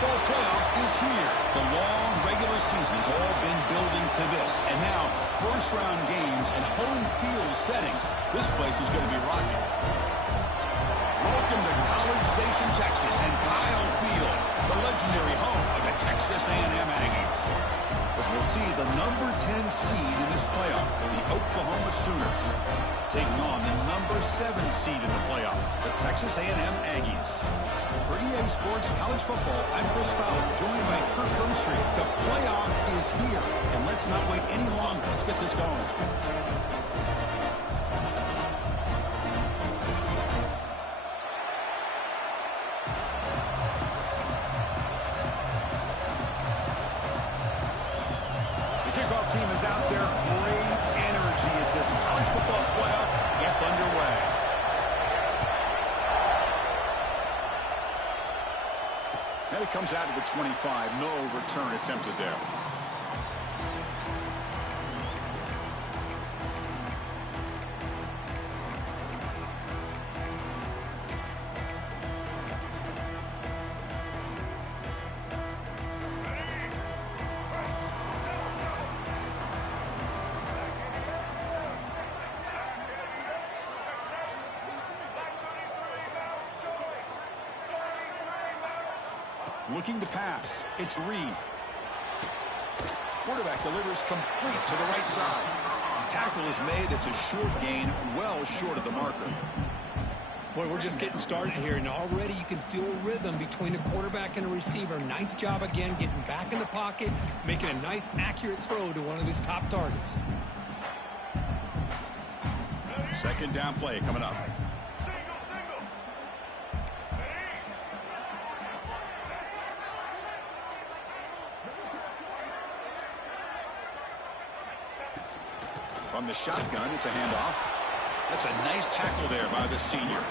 football playoff is here. The long regular season has all been building to this. And now, first-round games and home field settings. This place is going to be rocking. Welcome to College Station, Texas, and Kyle Field, the legendary home of the Texas A&M Aggies. As we'll see the number 10 seed in this playoff, the Oklahoma Sooners, taking on the number 7 seed in the playoff, the Texas A&M Aggies. For EA Sports College Football, I'm Chris Fowler, joined by Kirk Hermstreet. The playoff is here, and let's not wait any longer. Let's get this going. Team is out there. Great energy as this college football playoff gets underway. And it comes out of the 25. No return attempted there. Looking to pass. It's Reed. Quarterback delivers complete to the right side. Tackle is made. It's a short gain, well short of the marker. Boy, we're just getting started here, and already you can feel a rhythm between a quarterback and a receiver. Nice job again getting back in the pocket, making a nice, accurate throw to one of his top targets. Second down play coming up. From the shotgun, it's a handoff. That's a nice tackle there by the senior.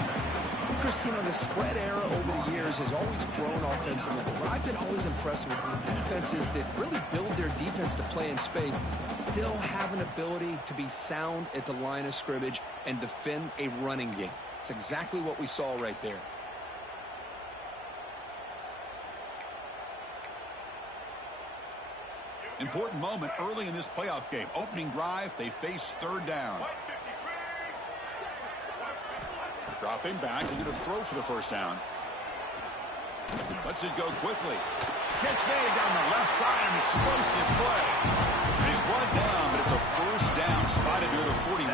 Chris, you know, the spread era over the years has always grown offensively. But what I've been always impressed with defenses that really build their defense to play in space still have an ability to be sound at the line of scrimmage and defend a running game. It's exactly what we saw right there. Important moment early in this playoff game. Opening drive, they face third down. Dropping back, he's going to throw for the first down. Lets it go quickly. Catch made down the left side, an explosive play. He's brought down, but it's a first down spotted near the 41.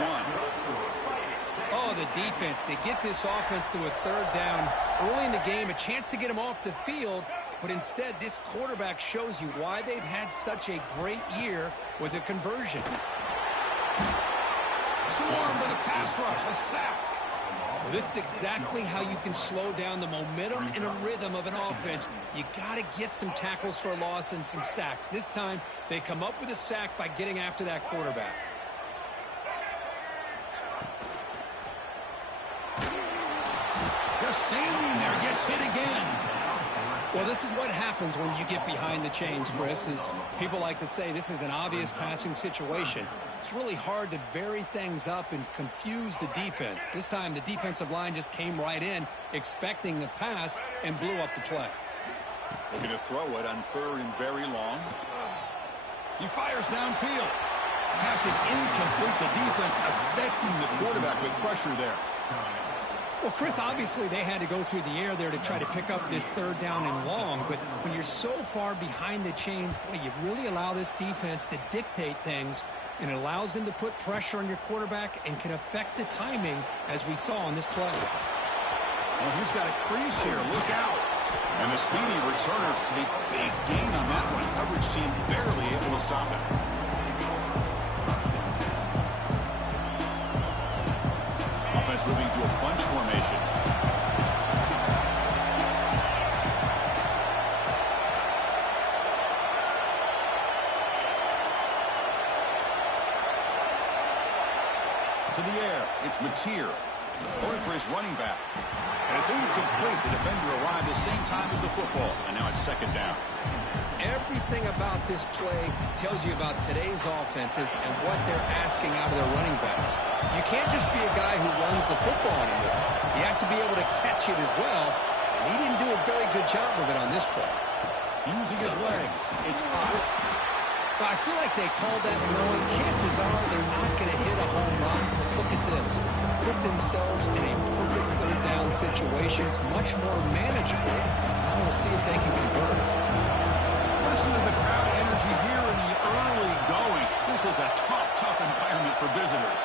Oh, the defense. They get this offense to a third down early in the game, a chance to get him off the field. But instead, this quarterback shows you why they've had such a great year with a conversion. Swarmed by the pass rush, a sack. Well, this is exactly how you can slow down the momentum and a rhythm of an offense. You got to get some tackles for a loss and some sacks. This time, they come up with a sack by getting after that quarterback. Just standing there, gets hit again. Well, this is what happens when you get behind the chains, Chris. As people like to say, this is an obvious passing situation. It's really hard to vary things up and confuse the defense. This time, the defensive line just came right in, expecting the pass, and blew up the play. Looking to throw it on third and very long. He fires downfield. Pass is incomplete. The defense affecting the quarterback with pressure there. Well, Chris, obviously they had to go through the air there to try to pick up this third down and long, but when you're so far behind the chains, boy, you really allow this defense to dictate things, and it allows them to put pressure on your quarterback and can affect the timing, as we saw on this play. Well, he's got a crease here. Look out. And the speedy returner, a big gain on that one. Coverage team barely able to stop it. Offense moving to a bunch formation. To the air, it's Mateer. Going for his running back. And it's incomplete. The defender arrived the same time as the football. And now it's second down. Everything about this play tells you about today's offenses and what they're asking out of their running backs. You can't just be a guy who runs the football anymore. You have to be able to catch it as well, and he didn't do a very good job of it on this play. using his legs. It's hot. Well, I feel like they called that knowing chances are they're not going to hit a home run. But look at this. Put themselves in a perfect third down situation. It's much more manageable. Now we'll see if they can convert. Listen to the crowd energy here in the early going. This is a tough environment for visitors.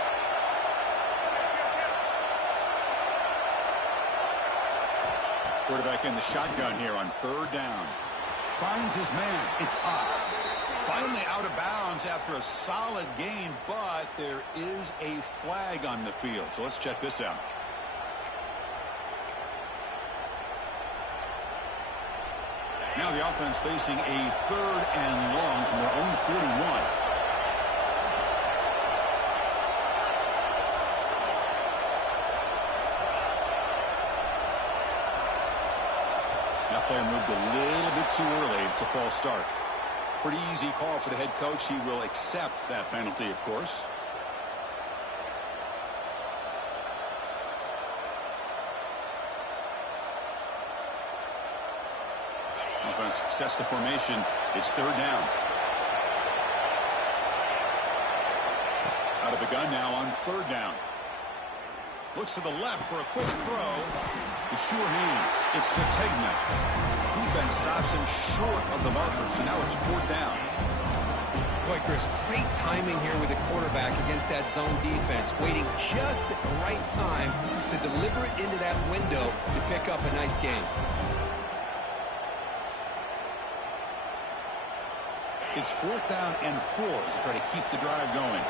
Quarterback in the shotgun here on third down. Finds his man. It's Ott. Finally out of bounds after a solid game, but there is a flag on the field. So let's check this out. Now the offense facing a third and long from their own 41. That player moved a little bit too early. It's a false start. Pretty easy call for the head coach. He will accept that penalty, of course. Offense sets the formation. It's third down. Out of the gun now on third down. Looks to the left for a quick throw. The sure hands. It's Sategna. Defense stops him short of the marker, so now it's fourth down. Boy, Chris, great timing here with the quarterback against that zone defense, waiting just at the right time to deliver it into that window to pick up a nice gain. It's fourth down and 4 as they try to keep the drive going.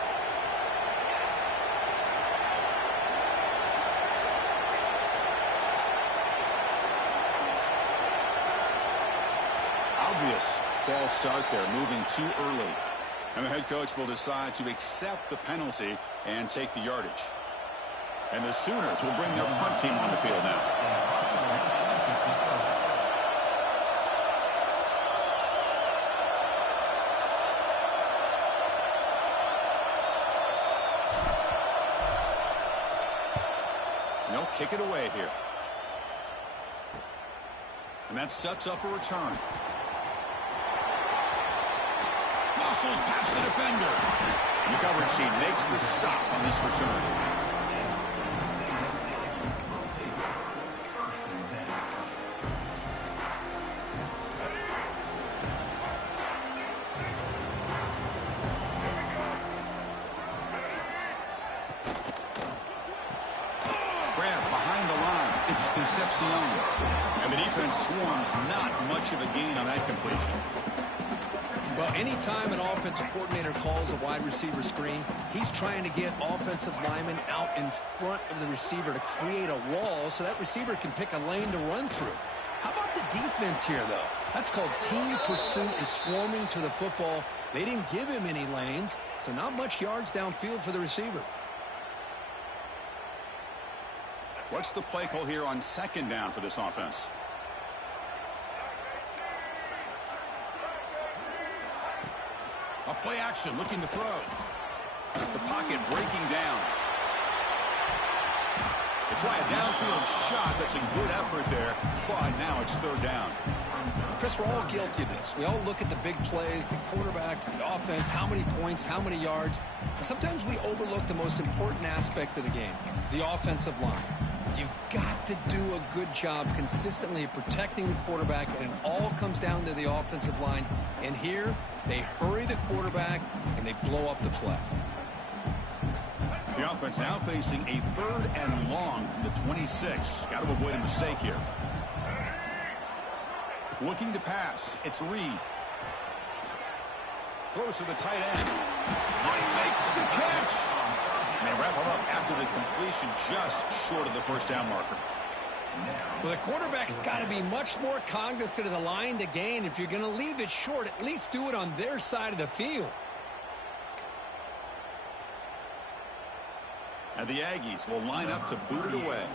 Obvious false start there, moving too early. And the head coach will decide to accept the penalty and take the yardage. And the Sooners will bring their punt team on the field now. And they'll kick it away here. And that sets up a return. Muscles past the defender. And the coverage team makes the stop on this return. Grab behind the line. It's Concepcion. And the defense swarms. Not much of a gain on that completion. Well, anytime an offensive coordinator calls a wide receiver screen, he's trying to get offensive linemen out in front of the receiver to create a wall so that receiver can pick a lane to run through. How about the defense here, though? That's called team pursuit is swarming to the football. They didn't give him any lanes, so not much yards downfield for the receiver. What's the play call here on second down for this offense? A play action, looking to throw. The pocket breaking down. They try a downfield shot. That's a good effort there, but now it's third down. Chris, we're all guilty of this. We all look at the big plays, the quarterbacks, the offense, how many points, how many yards. And sometimes we overlook the most important aspect of the game, the offensive line. You've got to do a good job consistently of protecting the quarterback, and it all comes down to the offensive line. And here, they hurry the quarterback, and they blow up the play. The offense now facing a third and long from the 26. Got to avoid a mistake here. Looking to pass. It's Reed. Throws to the tight end. He makes the catch. And they wrap him up after the completion just short of the first down marker. Well, the quarterback's got to be much more cognizant of the line to gain. If you're going to leave it short, at least do it on their side of the field. And the Aggies will line up to boot it away.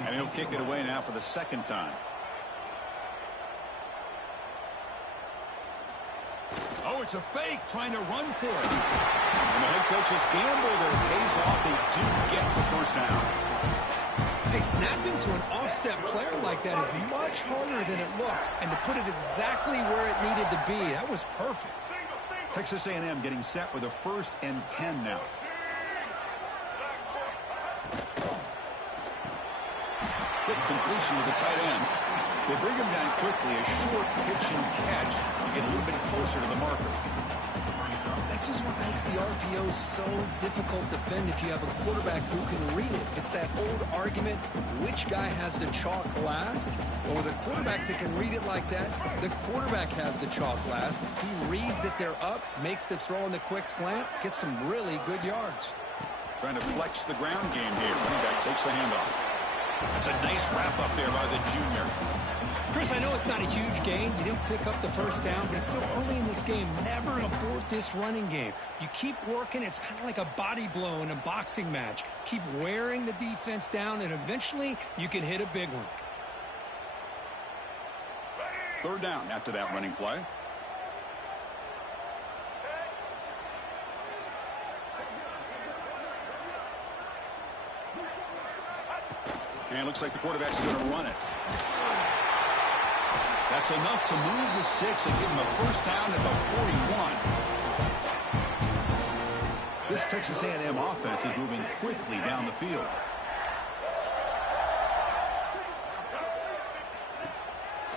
And he'll kick it away now for the second time. Oh, it's a fake, trying to run for it. And the head coach's gamble there pays off. They do get the first down. Hey, snapping to an offset player like that is much harder than it looks, and to put it exactly where it needed to be, that was perfect. Texas A&M getting set with a 1st and 10 now. Quick completion to the tight end. They bring him down quickly, a short pitch and catch to get a little bit closer to the marker. This is what makes the RPO so difficult to defend if you have a quarterback who can read it. It's that old argument, which guy has the chalk last? Well, with a quarterback that can read it like that, the quarterback has the chalk last. He reads that they're up, makes the throw in the quick slant, gets some really good yards. Trying to flex the ground game here. Running back takes the handoff. That's a nice wrap up there by the junior. Chris, I know it's not a huge gain. You didn't pick up the first down, but it's still early in this game. Never abort this running game. You keep working. It's kind of like a body blow in a boxing match. Keep wearing the defense down, and eventually you can hit a big one. 3rd down after that running play. And it looks like the quarterback's going to run it. That's enough to move the sticks and give him a 1st down at the 41. This Texas A&M offense is moving quickly down the field.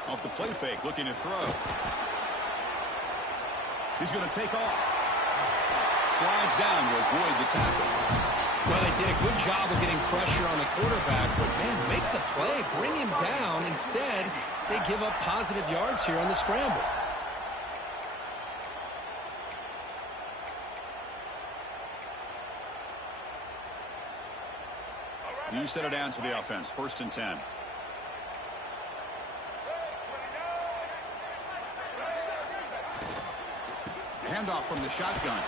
Off the play fake, looking to throw. He's going to take off. Slides down to avoid the tackle. Well, they did a good job of getting pressure on the quarterback, but, man, make the play, bring him down. Instead, they give up positive yards here on the scramble. New set of downs for the offense, 1st and 10. Handoff from the shotgun.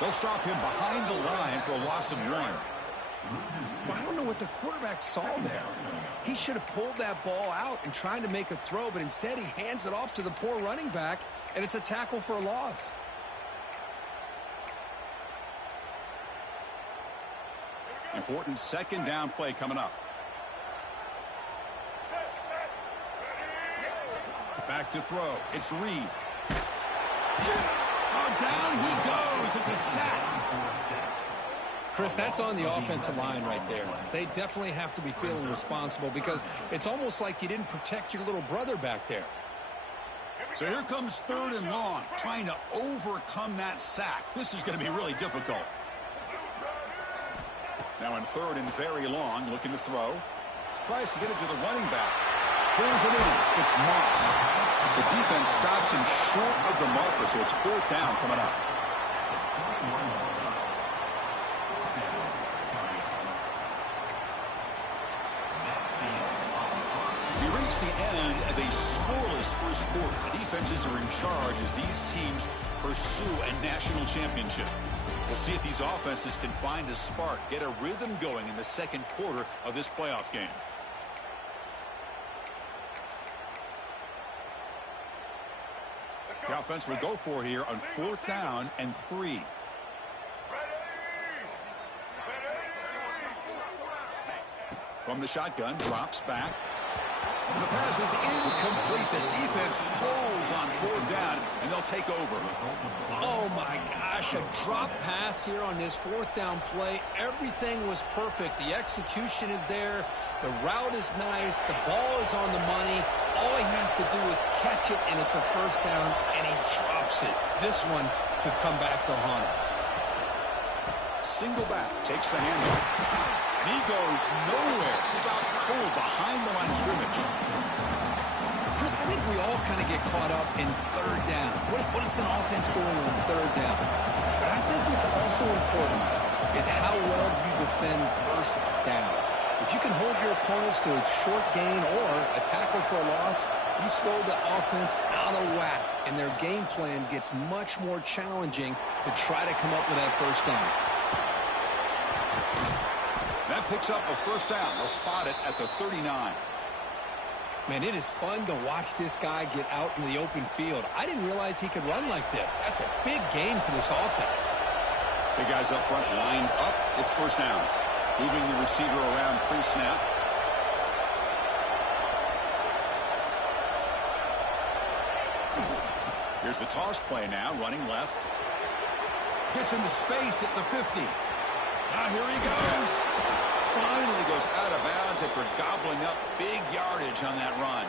They'll stop him behind the line for a loss of 1. Well, I don't know what the quarterback saw there. He should have pulled that ball out and tried to make a throw, but instead he hands it off to the poor running back, and it's a tackle for a loss. Important 2nd down play coming up. Back to throw. It's Reed. Oh, down he goes. It's a sack. Chris, that's on the offensive line right there. They definitely have to be feeling responsible because it's almost like you didn't protect your little brother back there. So here comes 3rd and long, trying to overcome that sack. This is going to be really difficult. Now in 3rd and very long, looking to throw. Tries to get it to the running back. Pulls it in. It's Moss. The defense stops him short of the marker, so it's 4th down coming up. We reach the end of a scoreless first quarter. The defenses are in charge as these teams pursue a national championship. We'll see if these offenses can find a spark, get a rhythm going in the 2nd quarter of this playoff game. The offense will go for here on 4th down and 3. From the shotgun, drops back. The pass is incomplete. The defense holds on 4th down, and they'll take over. Oh, my gosh, a drop pass here on this 4th down play. Everything was perfect. The execution is there. The route is nice. The ball is on the money. All he has to do is catch it, and it's a 1st down, and he drops it. This one could come back to haunt him. Single back, takes the handoff. And he goes nowhere. Stop cold behind the line of scrimmage. Chris, I think we all kind of get caught up in 3rd down. What is an offense going on 3rd down? But I think what's also important is how well you defend 1st down. If you can hold your opponents to a short gain or a tackle for a loss, you throw the offense out of whack, and their game plan gets much more challenging to try to come up with that 1st down. That picks up a 1st down. We'll spot it at the 39. Man, it is fun to watch this guy get out in the open field. I didn't realize he could run like this. That's a big game for this offense. Big guys up front lined up. It's 1st down. Moving the receiver around pre-snap. Here's the toss play now, running left. Gets into space at the 50. Now here he goes. Finally goes out of bounds after gobbling up big yardage on that run.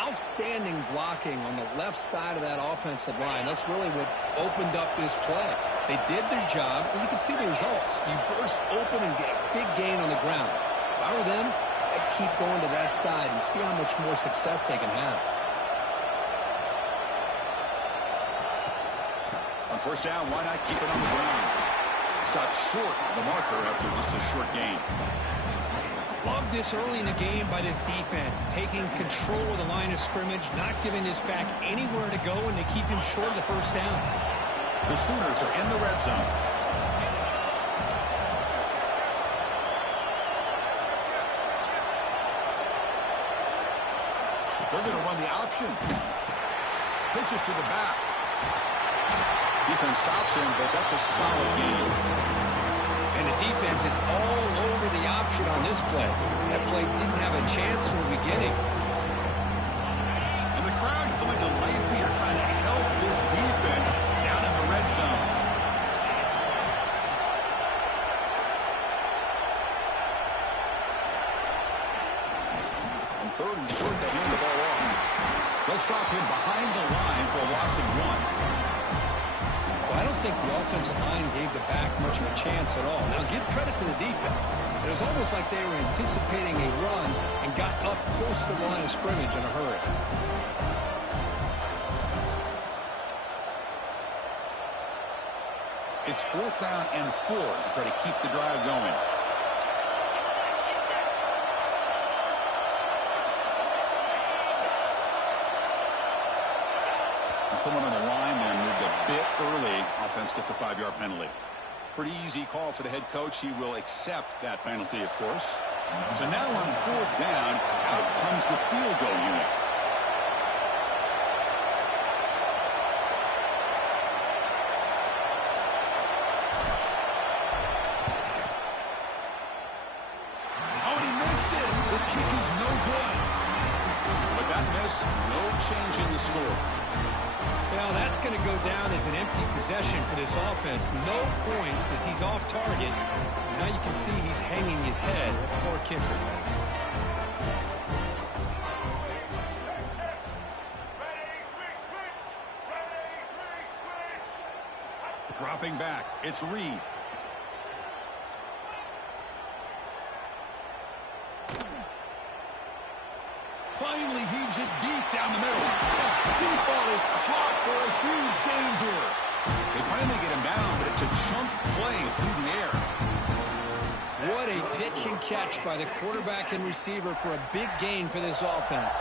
Outstanding blocking on the left side of that offensive line. That's really what opened up this play. They did their job, and you can see the results. You burst open and get a big gain on the ground. If I were them, I'd keep going to that side and see how much more success they can have. On first down, why not keep it on the ground? Stopped short of the marker after just a short gain. Love this early in the game by this defense, taking control of the line of scrimmage, not giving this back anywhere to go, and they keep him short of the first down. The Sooners are in the red zone. They're going to run the option. Pitches to the back. Defense stops him, but that's a solid gain. And the defense is all over the option on this play. That play didn't have a chance from the beginning. And the crowd coming to life here, trying to help this defense down in the red zone. On third and short, they hand the ball off. They'll stop him behind the line for a loss of 1. I don't think the offensive line gave the back much of a chance at all. Now, give credit to the defense. It was almost like they were anticipating a run and got up close to the line of scrimmage in a hurry. It's 4th down and 4 to try to keep the drive going. Someone on the line there moved a bit early. Offense gets a 5-yard penalty. Pretty easy call for the head coach. He will accept that penalty, of course. So now on 4th down, out comes the field goal unit. Oh, and he missed it. The kick is no good. But that miss, no change in the score. Well, that's going to go down as an empty possession for this offense. No points as he's off target. Now you can see he's hanging his head. Poor kicker. Dropping back, it's Reed. Finally heaves it deep down the middle. Deep ball is caught for a huge gain here. They finally get him down, but it's a chunk play through the air. What a pitch and catch by the quarterback and receiver for a big gain for this offense.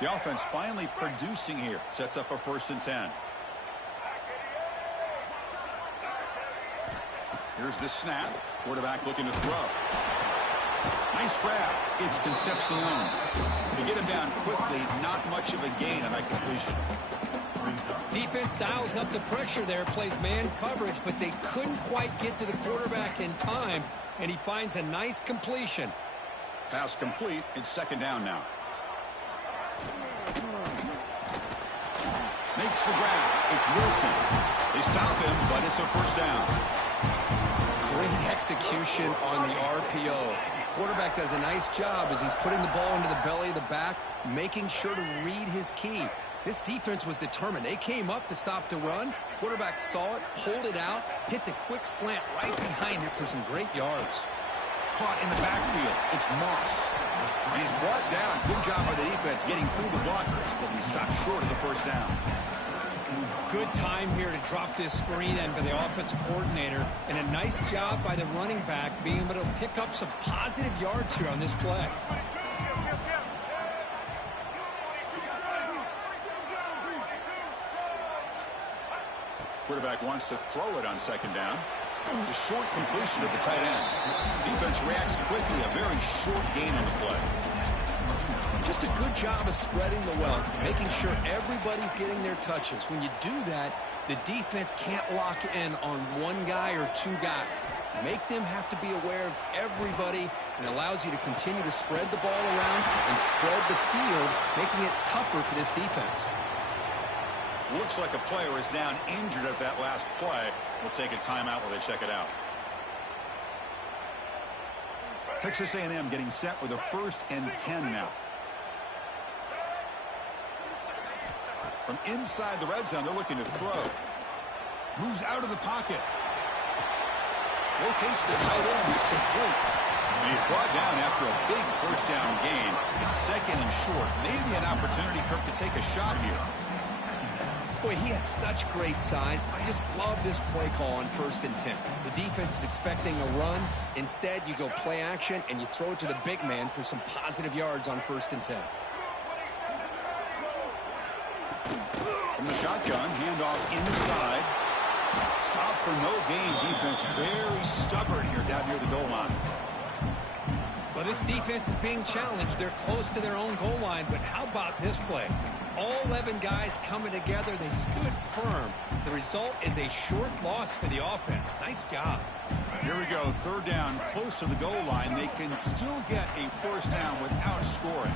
The offense finally producing here. Sets up a 1st and 10. Here's the snap. Quarterback looking to throw. Nice grab. It's Concepcion. To get him down quickly, not much of a gain on that completion. Defense dials up the pressure there, plays man coverage, but they couldn't quite get to the quarterback in time, and he finds a nice completion. Pass complete. It's 2nd down now. Makes the grab. It's Wilson. They stop him, but it's a 1st down. Great execution on the RPO. Quarterback does a nice job as he's putting the ball into the belly of the back, making sure to read his key. This defense was determined. They came up to stop the run. Quarterback saw it, pulled it out, hit the quick slant right behind it for some great yards. Caught in the backfield. It's Moss. And he's brought down. Good job by the defense getting through the blockers, but he stopped short of the 1st down. Good time here to drop this screen in by the offensive coordinator, and a nice job by the running back being able to pick up some positive yards here on this play. Quarterback wants to throw it on 2nd down. The short completion of the tight end. Defense reacts quickly. A very short gain on the play. Just a good job of spreading the wealth, making sure everybody's getting their touches. When you do that, the defense can't lock in on one guy or 2 guys. Make them have to be aware of everybody, and allows you to continue to spread the ball around and spread the field, making it tougher for this defense. Looks like a player is down injured at that last play. We'll take a timeout while they check it out. Texas A&M getting set with a 1st and 10 now. From inside the red zone, they're looking to throw. Moves out of the pocket. Locates the tight end. He's complete. And he's brought down after a big 1st down gain. It's 2nd and short. Maybe an opportunity, Kirk, to take a shot here. Boy, he has such great size. I just love this play call on 1st and 10. The defense is expecting a run. Instead, you go play action, and you throw it to the big man for some positive yards on 1st and 10. From the shotgun, handoff inside. Stop for no gain. Defense very stubborn here down near the goal line. Well, this defense is being challenged. They're close to their own goal line, but how about this play? All 11 guys coming together. They stood firm. The result is a short loss for the offense. Nice job. Here we go. 3rd down, close to the goal line. They can still get a 1st down without scoring.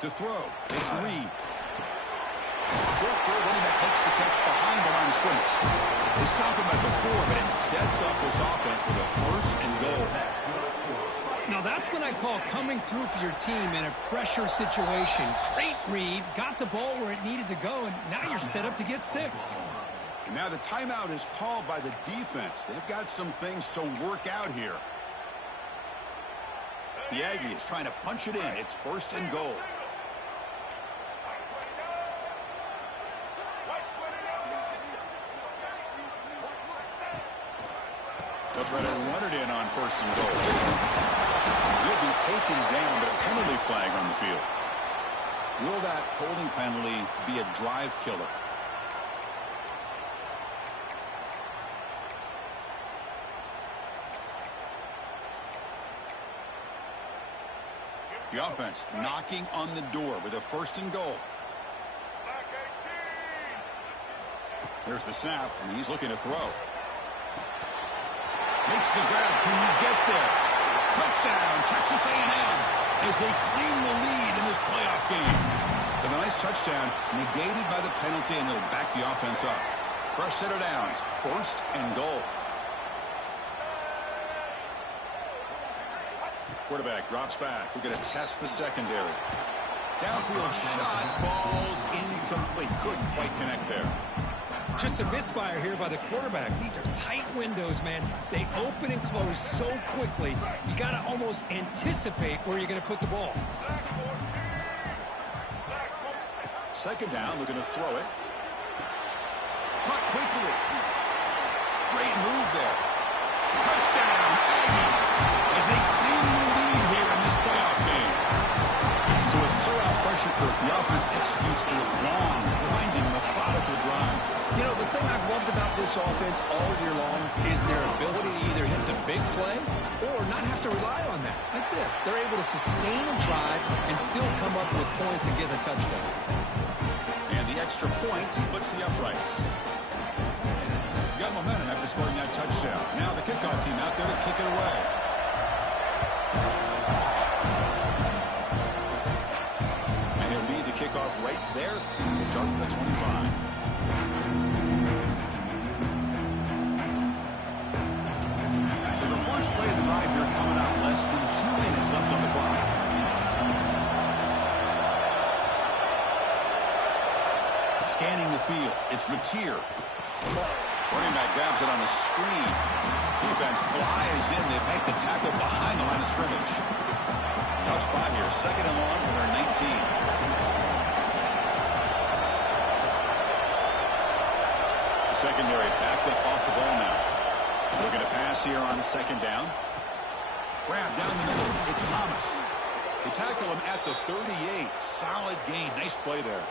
To throw. It's Reed. Short throw, running back makes the catch behind the line of scrimmage. They stop him at the 4, but it sets up this offense with a 1st and goal. Now that's what I call coming through for your team in a pressure situation. Great read, got the ball where it needed to go, and now you're set up to get 6. And now the timeout is called by the defense. They've got some things to work out here. The Aggie is trying to punch it in. It's 1st and goal. They'll try to run it in on 1st and goal. He'll be taken down, but a penalty flag on the field. Will that holding penalty be a drive killer? The offense knocking on the door with a 1st and goal. There's the snap, and he's looking to throw. Makes the grab. Can he get there? Touchdown, Texas A&M, as they claim the lead in this playoff game. So the nice touchdown negated by the penalty, and they'll back the offense up. Fresh set of downs, 1st and goal. Quarterback drops back. We're going to test the secondary. Downfield shot, falls incomplete. Couldn't quite connect there. Just a misfire here by the quarterback. These are tight windows, man. They open and close so quickly. You got to almost anticipate where you're going to put the ball. 2nd down, looking to throw it. Caught quickly. Great move there. Touchdown, Aggies, as they claim the lead here in this playoff game. So with playoff pressure, Kirk, the offense executes a long, grinding, methodical drive. You know, the thing I've loved about this offense all year long is their ability to either hit the big play or not have to rely on that. Like this, they're able to sustain a drive and still come up with points and get a touchdown. And the extra point splits the uprights. You got momentum after scoring that touchdown. Now the kickoff team out there to kick it away. And he'll lead the kickoff right there. We'll start from the 25. First play of the drive here coming up. Less than 2 minutes left on the clock. Scanning the field. It's Mateer. Running back grabs it on the screen. Defense flies in. They make the tackle behind the line of scrimmage. Tough spot here. 2nd and long from their 19. The secondary backed up off the ball now. Looking to pass here on 2nd down. Grab down the middle. It's Thomas. They tackle him at the 38. Solid gain. Nice play there.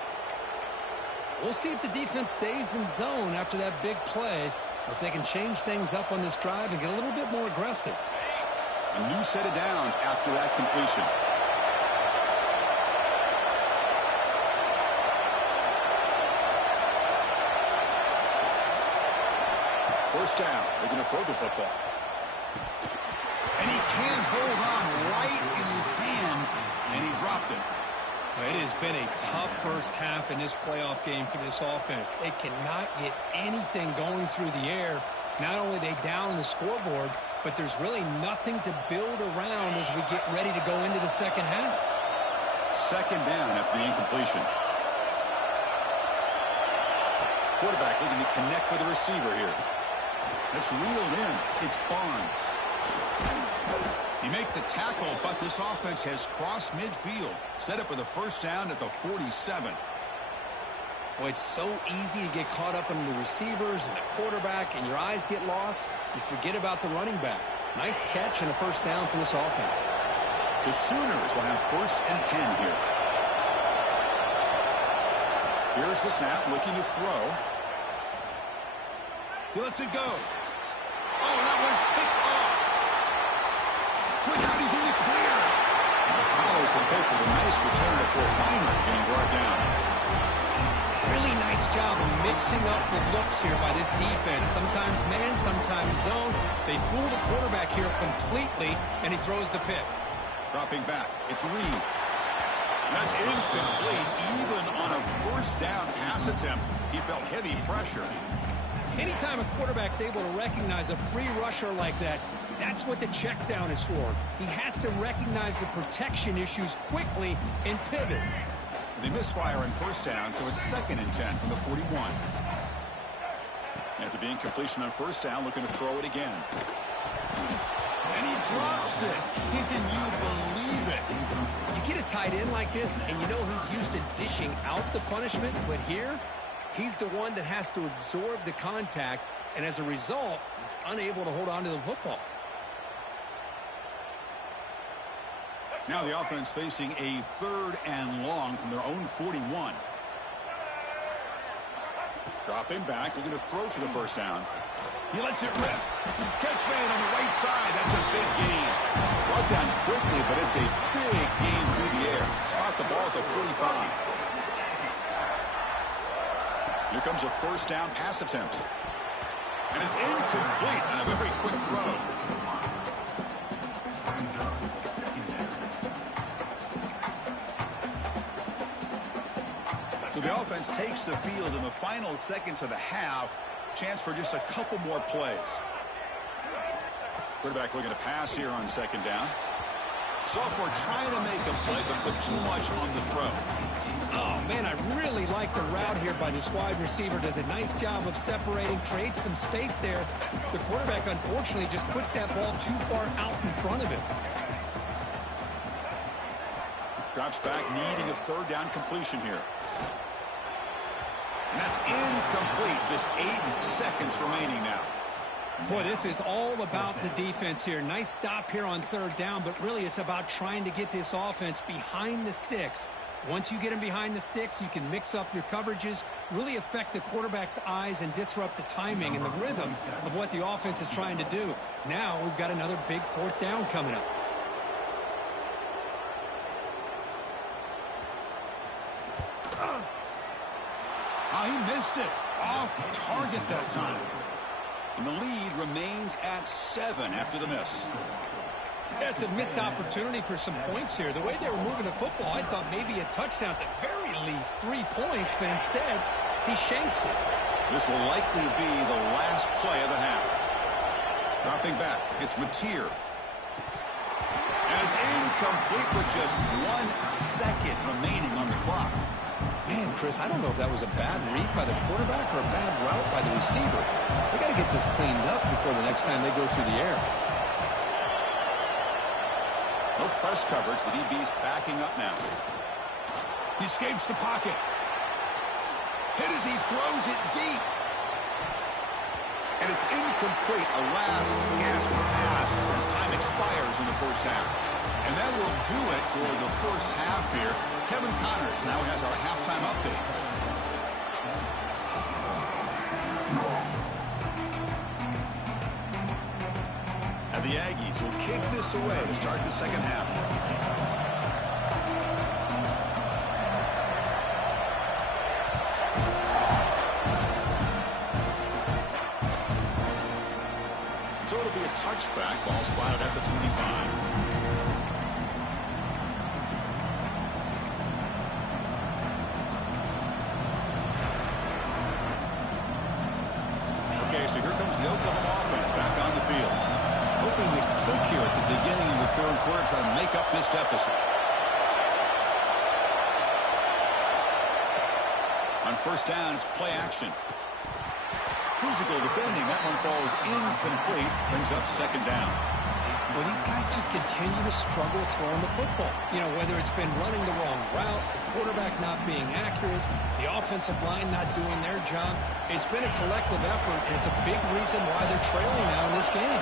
We'll see if the defense stays in zone after that big play, or if they can change things up on this drive and get a little bit more aggressive. A new set of downs after that completion. First down. They're going to throw the football. And he can't hold on right in his hands, and he dropped it. It has been a tough first half in this playoff game for this offense. They cannot get anything going through the air. Not only are they down the scoreboard, but there's really nothing to build around as we get ready to go into the second half. Second down after the incompletion. Quarterback looking to connect with the receiver here. It's reeled in. It's Barnes. He made the tackle, but this offense has crossed midfield. Set up with a first down at the 47. Well, it's so easy to get caught up in the receivers and the quarterback, and your eyes get lost. You forget about the running back. Nice catch and a first down for this offense. The Sooners will have first and 10 here. Here's the snap, looking to throw. He lets it go. Oh, that one's picked off. Look out, he's in the clear. Follows the pick with a nice return before finally being brought down. Really nice job of mixing up the looks here by this defense. Sometimes man, sometimes zone. They fool the quarterback here completely, and he throws the pick. Dropping back, it's Reed. That's incomplete. Even on a first down pass attempt, he felt heavy pressure. Anytime a quarterback's able to recognize a free rusher like that, that's what the check down is for. He has to recognize the protection issues quickly and pivot. They misfire on first down, so it's second and 10 from the 41. After the incompletion on first down, looking to throw it again. And he drops it. Can you believe it? You get a tight end like this, and you know who's used to dishing out the punishment, but here, he's the one that has to absorb the contact, and as a result, he's unable to hold on to the football. Now the offense facing a third and long from their own 41. Dropping back, looking to throw for the first down. He lets it rip. Catch made on the right side. That's a big gain. Brought down quickly, but it's a big gain through the air. Spot the ball at the 45. Here comes a first down pass attempt. And it's incomplete on a very quick throw. So the offense takes the field in the final seconds of the half. Chance for just a couple more plays. Quarterback looking to pass here on second down. Sophomore trying to make a play, but put too much on the throw. Oh, man, I really like the route here by this wide receiver. Does a nice job of separating, creates some space there. The quarterback, unfortunately, just puts that ball too far out in front of him. Drops back, needing a third down completion here. And that's incomplete. Just 8 seconds remaining now. Boy, this is all about the defense here. Nice stop here on third down, but really it's about trying to get this offense behind the sticks. Once you get them behind the sticks, you can mix up your coverages, really affect the quarterback's eyes and disrupt the timing and the rhythm of what the offense is trying to do. Now we've got another big fourth down coming up. He missed it. Off target that time. And the lead remains at 7 after the miss. Yeah, it's a missed opportunity for some points here. The way they were moving the football, I thought maybe a touchdown at the very least, 3 points, but instead, he shanks it. This will likely be the last play of the half. Dropping back, it's Mateer. And it's incomplete with just 1 second remaining on the clock. Man, Chris, I don't know if that was a bad read by the quarterback or a bad route by the receiver. They got to get this cleaned up before the next time they go through the air. No press coverage. The DB's backing up now. He escapes the pocket. Hit as he throws it deep. And it's incomplete. A last gasp pass as time expires in the first half. And that will do it for the first half here. Kevin Connors now has our halftime update. And the Aggies will kick this away to start the second half. So it'll be a touchback. Ball spotted at the 25. Okay, so here comes the Oklahoma offense back on the field. Hoping to click here at the beginning of the third quarter, try to make up this deficit. On first down, it's play action. Physical defending. That one falls incomplete. Brings up second down. Well, these guys just continue to struggle throwing the football. You know, whether it's been running the wrong route, the quarterback not being accurate, the offensive line not doing their job. It's been a collective effort, and it's a big reason why they're trailing now in this game.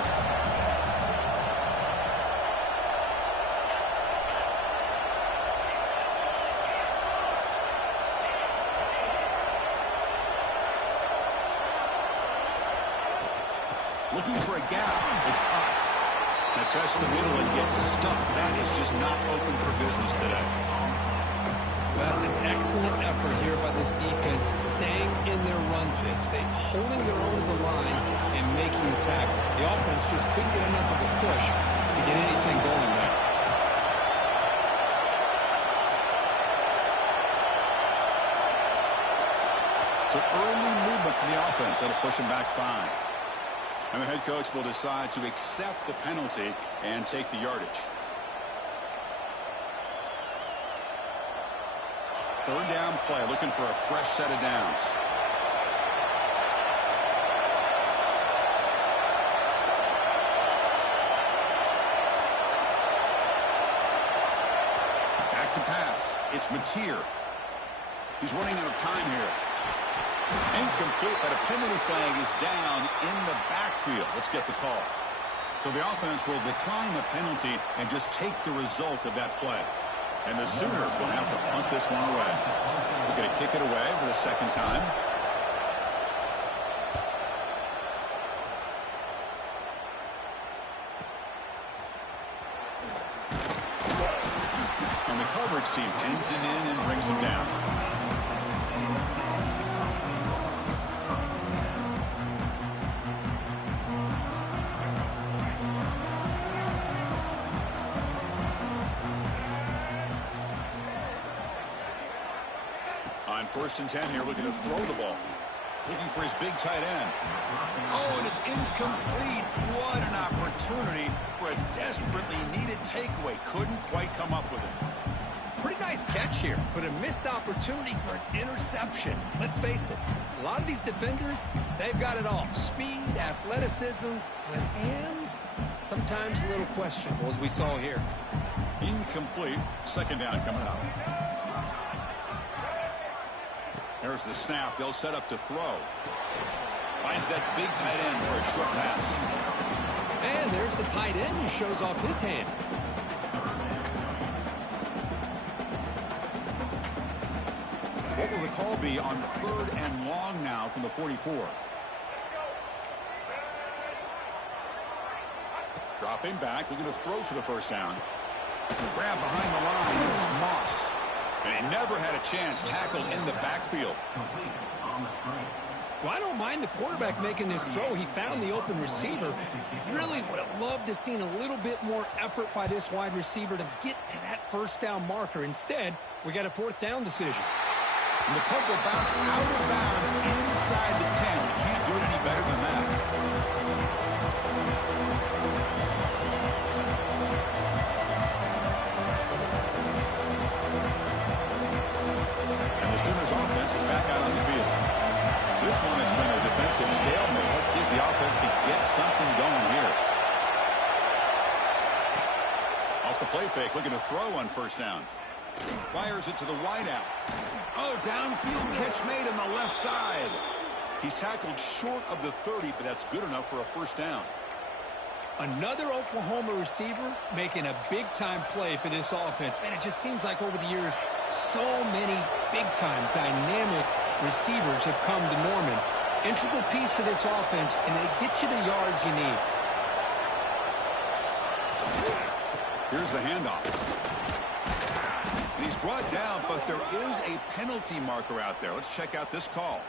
Looking for a gap. It's Ott. Now tests the middle and gets stuck. That is just not open for business today. That's an excellent effort here by this defense, staying in their run fix. They're holding their own at the line and making the tackle. The offense just couldn't get enough of a push to get anything going there. So early movement from the offense. That'll push him back 5. And the head coach will decide to accept the penalty and take the yardage. Third down play, looking for a fresh set of downs. Back to pass. It's Mateer. He's running out of time here. Incomplete, but a penalty flag is down in the backfield. Let's get the call. So the offense will decline the penalty and just take the result of that play. And the Sooners will have to punt this one away. We're going to kick it away for the second time. And the coverage team pins him in and brings him down. On 1st and 10 here, looking to throw the ball. Looking for his big tight end. Oh, and it's incomplete. What an opportunity for a desperately needed takeaway. Couldn't quite come up with it. Pretty nice catch here, but a missed opportunity for an interception. Let's face it, a lot of these defenders, they've got it all. Speed, athleticism, but hands, sometimes a little questionable, as we saw here. Incomplete. Second down coming up. There's the snap. They'll set up to throw. Finds that big tight end for a short pass. And there's the tight end who shows off his hands. What will the call be on 3rd and long now from the 44? Dropping back, looking to throw for the first down. Grab behind the line. It's Moss. And he never had a chance tackled in the backfield. Well, I don't mind the quarterback making this throw. He found the open receiver. Really would have loved to seen a little bit more effort by this wide receiver to get to that first down marker. Instead, we got a 4th down decision. And the puck will bounce out of bounds inside the 10. You can't do it any better than that. Sooners offense is back out on the field. This one has been a defensive stalemate. Let's see if the offense can get something going here. Off the play fake, looking to throw on first down. Fires it to the wideout. Oh, downfield catch made on the left side. He's tackled short of the 30, but that's good enough for a first down. Another Oklahoma receiver making a big-time play for this offense. Man, it just seems like over the years, so many big-time, dynamic receivers have come to Norman. Integral piece of this offense, and they get you the yards you need. Here's the handoff. And he's brought down, but there is a penalty marker out there. Let's check out this call.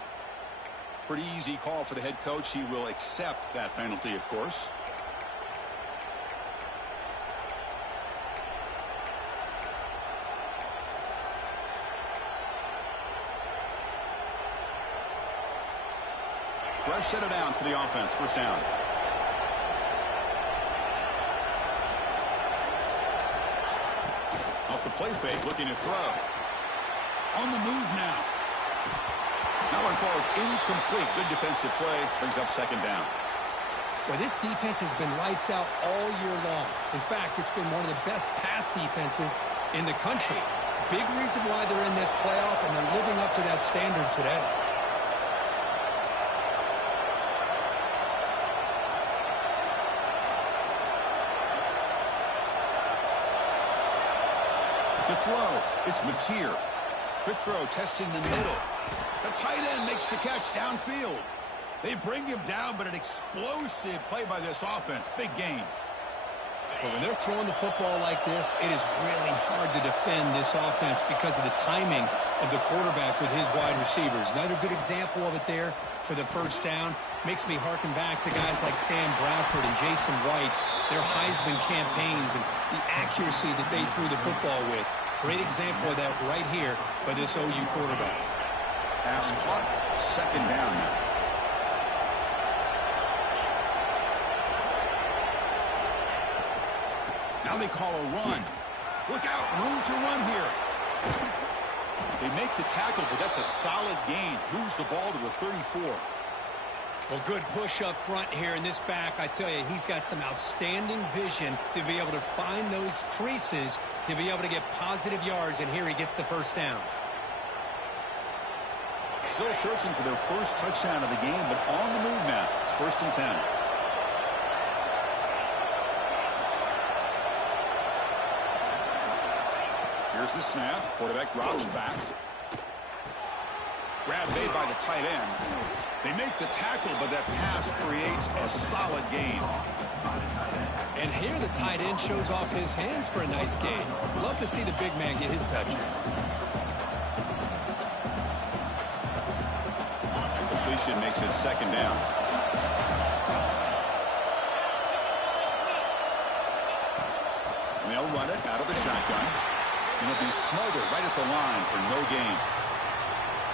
Pretty easy call for the head coach. He will accept that penalty, of course. fresh set of downs for the offense. First down. Off the play fake, looking to throw. On the move now. That one falls incomplete. Good defensive play. Brings up second down. Well, this defense has been lights out all year long. In fact, it's been one of the best pass defenses in the country. Big reason why they're in this playoff, and they're living up to that standard today. To throw, it's Mateer. Quick throw, testing the middle. The tight end makes the catch downfield. They bring him down, but an explosive play by this offense. Big gain. But when they're throwing the football like this, it is really hard to defend this offense because of the timing of the quarterback with his wide receivers. Another good example of it there for the first down. Makes me harken back to guys like Sam Bradford and Jason White, their Heisman campaigns and the accuracy that they threw the football with. Great example of that right here by this OU quarterback. Pass caught. Second down now. Now they call a run. Look out, room to run here. They make the tackle, but that's a solid gain. Moves the ball to the 34. Well, good push up front here in this back. I tell you, he's got some outstanding vision to be able to find those creases, to be able to get positive yards, and here he gets the first down. Still searching for their first touchdown of the game, but on the move now. It's 1st and 10. Here's the snap. Quarterback drops back. Grab made by the tight end. They make the tackle, but that pass creates a solid gain. And here the tight end shows off his hands for a nice gain. Love to see the big man get his touches. Completion makes it second down. And they'll run it out of the shotgun. And it'll be smothered right at the line for no gain.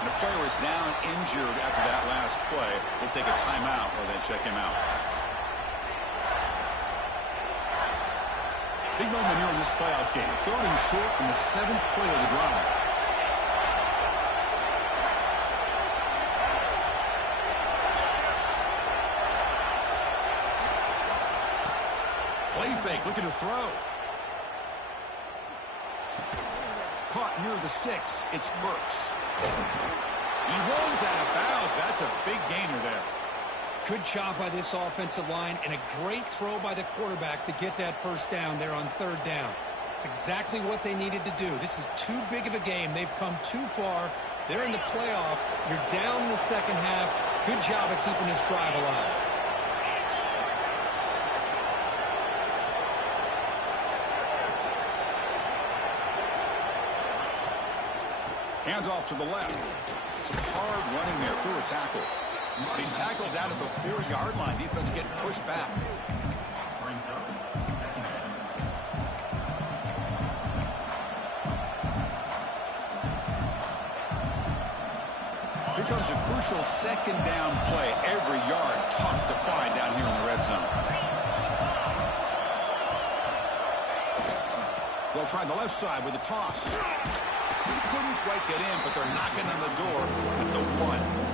And the player is down injured after that last play. We'll take a timeout or then check him out. Big moment here in this playoff game. 3rd and short in the 7th play of the drive. Play fake, looking to throw. Caught near the sticks. It's Burks. He runs out of bounds. That's a big gainer there. Good job by this offensive line and a great throw by the quarterback to get that first down there on 3rd down. It's exactly what they needed to do. This is too big of a game. They've come too far. They're in the playoff. You're down in the second half. Good job of keeping this drive alive. Hands off to the left. Some hard running there through a tackle. He's tackled down at the 4-yard line. Defense getting pushed back. Here comes a crucial second down play. Every yard tough to find down here in the red zone. They'll try the left side with a toss. Couldn't quite get in, but they're knocking on the door at the 1.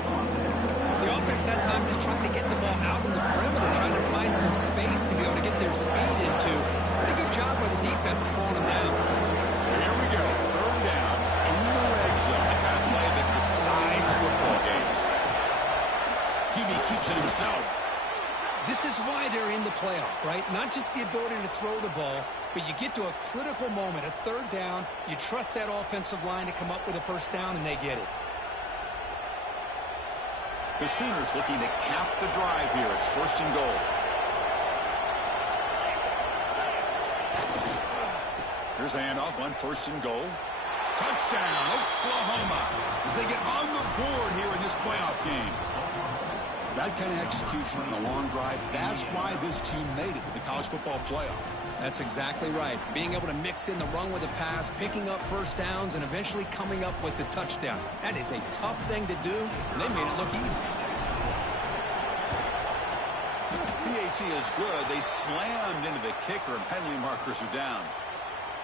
The offense that time just trying to get the ball out in the perimeter, trying to find some space to be able to get their speed into. Pretty good job by the defense slowing them down. So here we go, 3rd down in the red zone. The kind of play that decides football games. Hebe keeps it himself. This is why they're in the playoff, right? Not just the ability to throw the ball, but you get to a critical moment, a 3rd down. You trust that offensive line to come up with a first down, and they get it. The Sooners looking to cap the drive here. It's 1st and goal. Here's the handoff on 1st and goal. Touchdown, Oklahoma, as they get on the board here in this playoff game. That kind of execution in a long drive, that's why this team made it to the college football playoff. That's exactly right. Being able to mix in the run with the pass, picking up first downs, and eventually coming up with the touchdown. That is a tough thing to do, and they made it look easy. penalty is good. They slammed into the kicker, and penalty markers are down.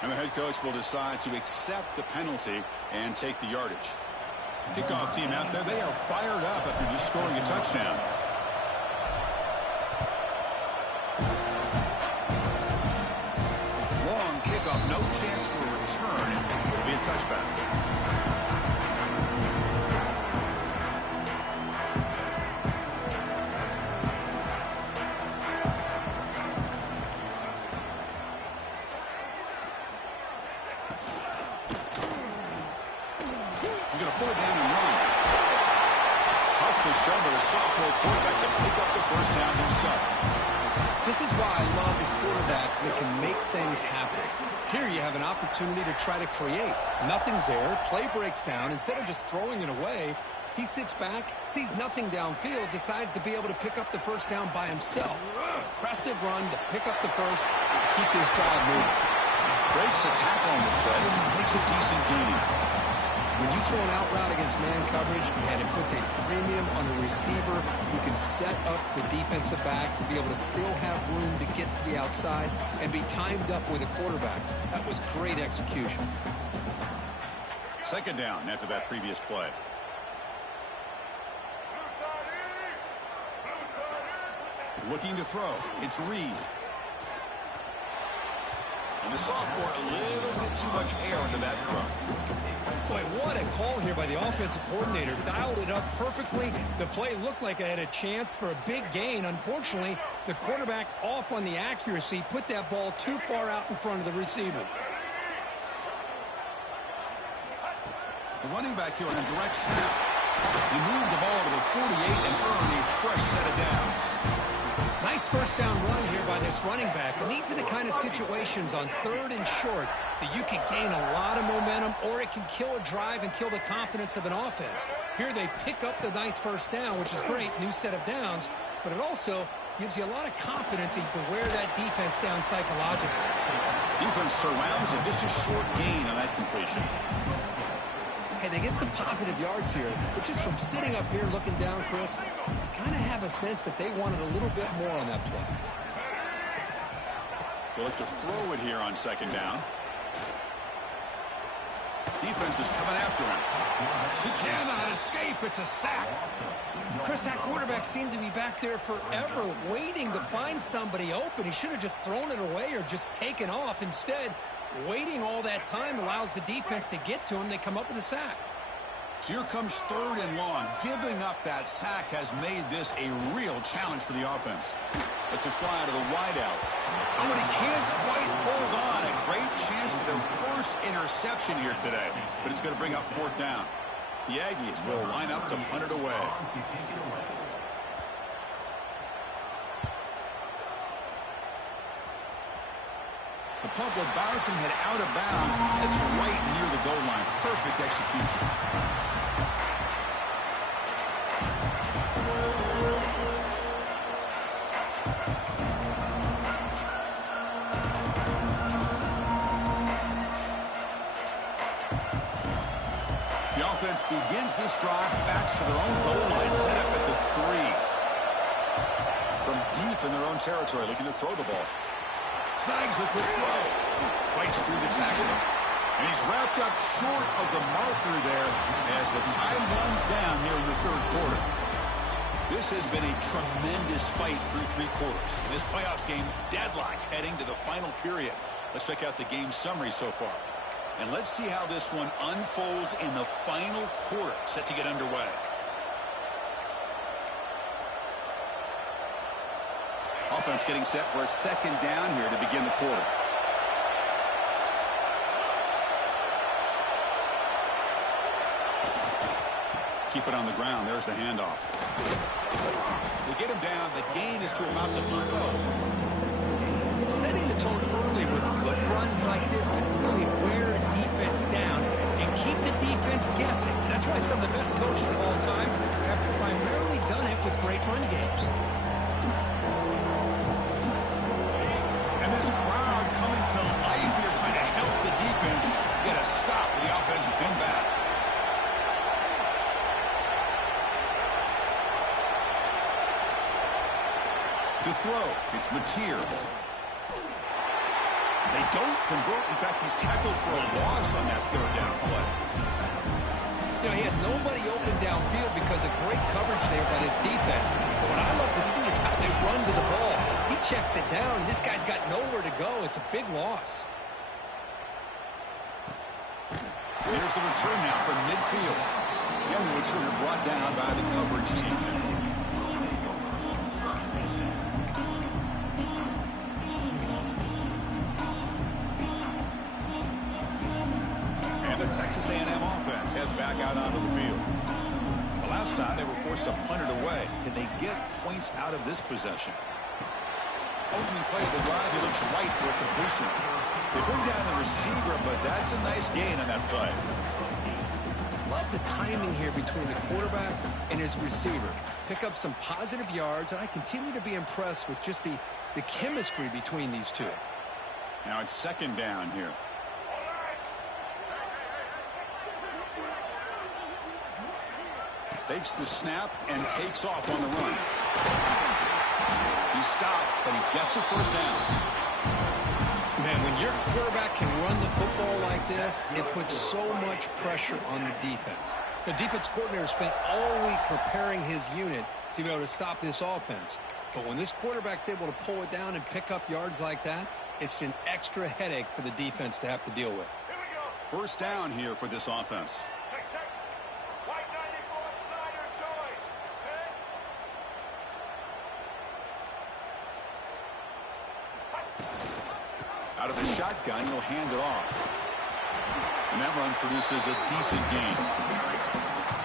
And the head coach will decide to accept the penalty and take the yardage. Kickoff team out there, they are fired up after just scoring a touchdown. Long kickoff, no chance for a return. It'll be a touchback. Shown by the sophomore quarterback to pick up the first down himself. This is why I love the quarterbacks that can make things happen. Here you have an opportunity to try to create. Nothing's there. Play breaks down. Instead of just throwing it away, he sits back, sees nothing downfield, decides to be able to pick up the first down by himself. Impressive run to pick up the first, keep his drive moving. Breaks a tackle on the play and makes a decent gain. When you throw an out route against man coverage, and it puts a premium on a receiver who can set up the defensive back to be able to still have room to get to the outside and be timed up with a quarterback. That was great execution. Second down after that previous play. Looking to throw. It's Reed. And the sophomore, a little bit too much air into that throw. Boy, what a call here by the offensive coordinator. Dialed it up perfectly. The play looked like it had a chance for a big gain. Unfortunately, the quarterback off on the accuracy, put that ball too far out in front of the receiver. The running back here on a direct snap. He moved the ball to the 48 and earned a fresh set of downs. Nice first down run here by this running back. And these are the kind of situations on third and short that you can gain a lot of momentum, or it can kill a drive and kill the confidence of an offense. Here they pick up the nice first down, which is great, new set of downs, but it also gives you a lot of confidence that you can wear that defense down psychologically. Defense surrounds it, just a short gain on that completion. Hey, they get some positive yards here, but just from sitting up here looking down, Chris, you kind of have a sense that they wanted a little bit more on that play. They look to throw it here on second down. Defense is coming after him. He cannot escape. It's a sack. Chris, that quarterback seemed to be back there forever waiting to find somebody open. He should have just thrown it away or just taken off. Instead, waiting all that time allows the defense to get to him. They come up with a sack. So here comes third and long. Giving up that sack has made this a real challenge for the offense. It's a fly to the wideout. Oh, and he can't quite hold on. A great chance for their first interception here today. But it's going to bring up fourth down. The Aggies will line up to punt it away. The punt will bounce and head out of bounds. That's right near the goal line. Perfect execution. The offense begins this drive, backs to their own goal line, set up at the 3. From deep in their own territory, looking to throw the ball. Snags the quick throw. Fights through the tackle. And he's wrapped up short of the marker there as the time runs down here in the third quarter. This has been a tremendous fight through 3 quarters. This playoff game deadlocked heading to the final period. Let's check out the game summary so far. And let's see how this one unfolds in the final quarter, set to get underway. Offense getting set for a second down here to begin the quarter. Keep it on the ground. There's the handoff. They get him down. The gain is to about the 12. Setting the tone early with good runs like this can really wear a defense down and keep the defense guessing. That's why some of the best coaches of all time have primarily done it with great run games. And this crowd coming to life here, trying to help the defense get a stop with the offensive pin back. To throw, it's Mateer. They don't convert. In fact, he's tackled for a loss on that third down play. You know, he had nobody open downfield because of great coverage there by this defense. But what I love to see is how they run to the ball. He checks it down, and this guy's got nowhere to go. It's a big loss. Here's the return now from midfield. And the returner brought down by the coverage team. And the Texas A&M offense heads back out onto the field. The last time they were forced to punt it away. Can they get points out of this possession? Opening play of the drive, he looks right for a completion. They bring down the receiver, but that's a nice gain on that play. Love the timing here between the quarterback and his receiver. Pick up some positive yards, and I continue to be impressed with just the chemistry between these two. Now it's second down here. Takes the snap and takes off on the run. He stopped, but he gets a first down. Man, when your quarterback can run the football like this, it puts so much pressure on the defense. The defense coordinator spent all week preparing his unit to be able to stop this offense. But when this quarterback's able to pull it down and pick up yards like that, it's an extra headache for the defense to have to deal with. First down here for this offense. Out of the shotgun, he'll hand it off. And that run produces a decent gain.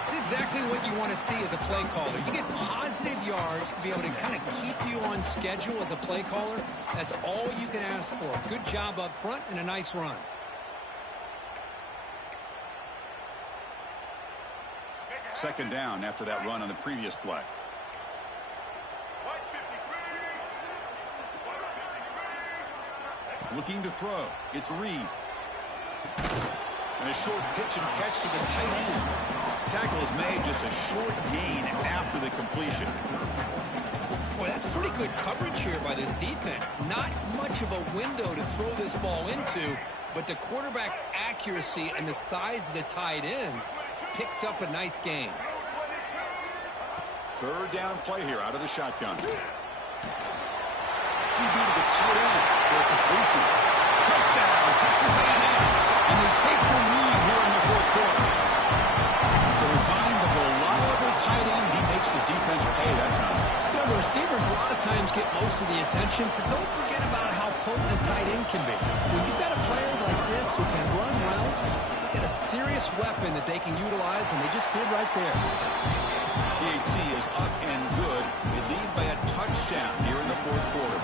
It's exactly what you want to see as a play caller. You get positive yards to be able to kind of keep you on schedule as a play caller. That's all you can ask for. Good job up front and a nice run. Second down after that run on the previous play. Looking to throw. It's Reed. And a short pitch and catch to the tight end. Tackle is made, just a short gain after the completion. Boy, that's pretty good coverage here by this defense. Not much of a window to throw this ball into, but the quarterback's accuracy and the size of the tight end picks up a nice gain. Third down play here out of the shotgun. QB to the tight end for a completion. Touchdown, Texas A&M. And they take the lead here in the fourth quarter. So they find the reliable tight end. He makes the defense pay that time. You know, the receivers a lot of times get most of the attention, but don't forget about how potent a tight end can be. When you've got a player like this who can run routes, get a serious weapon that they can utilize, and they just did right there. PAT is up and good. They lead by a touchdown here in the fourth quarter.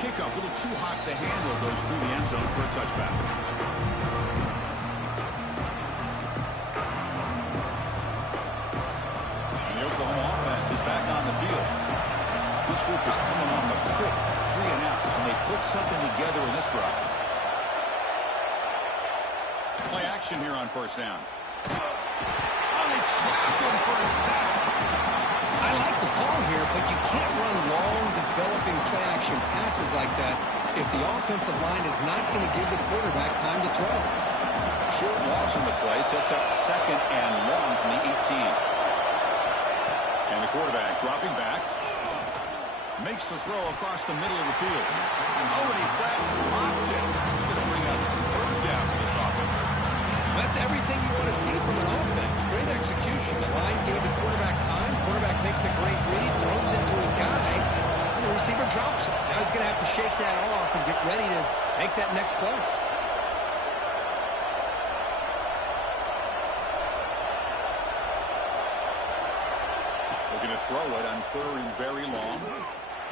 Kickoff a little too hot to handle, goes through the end zone for a touchback. And the Oklahoma offense is back on the field. This group is coming off a quick 3-and-out, and they put something together in this drive. Play action here on first down. Oh, they trapped him for a sack. I like the call here, but you can't run long, developing play-action passes like that if the offensive line is not going to give the quarterback time to throw. Short loss on the play sets up second and long from the 18. And the quarterback dropping back. Makes the throw across the middle of the field. Oh, and he flat dropped it. He's going to bring up third down for this offense. That's everything you want to see from an offense. Great execution. The line gave the quarterback time. Quarterback makes a great read, throws it to his guy, and the receiver drops it. Now he's going to have to shake that off and get ready to make that next play. Looking to throw it on third and very long.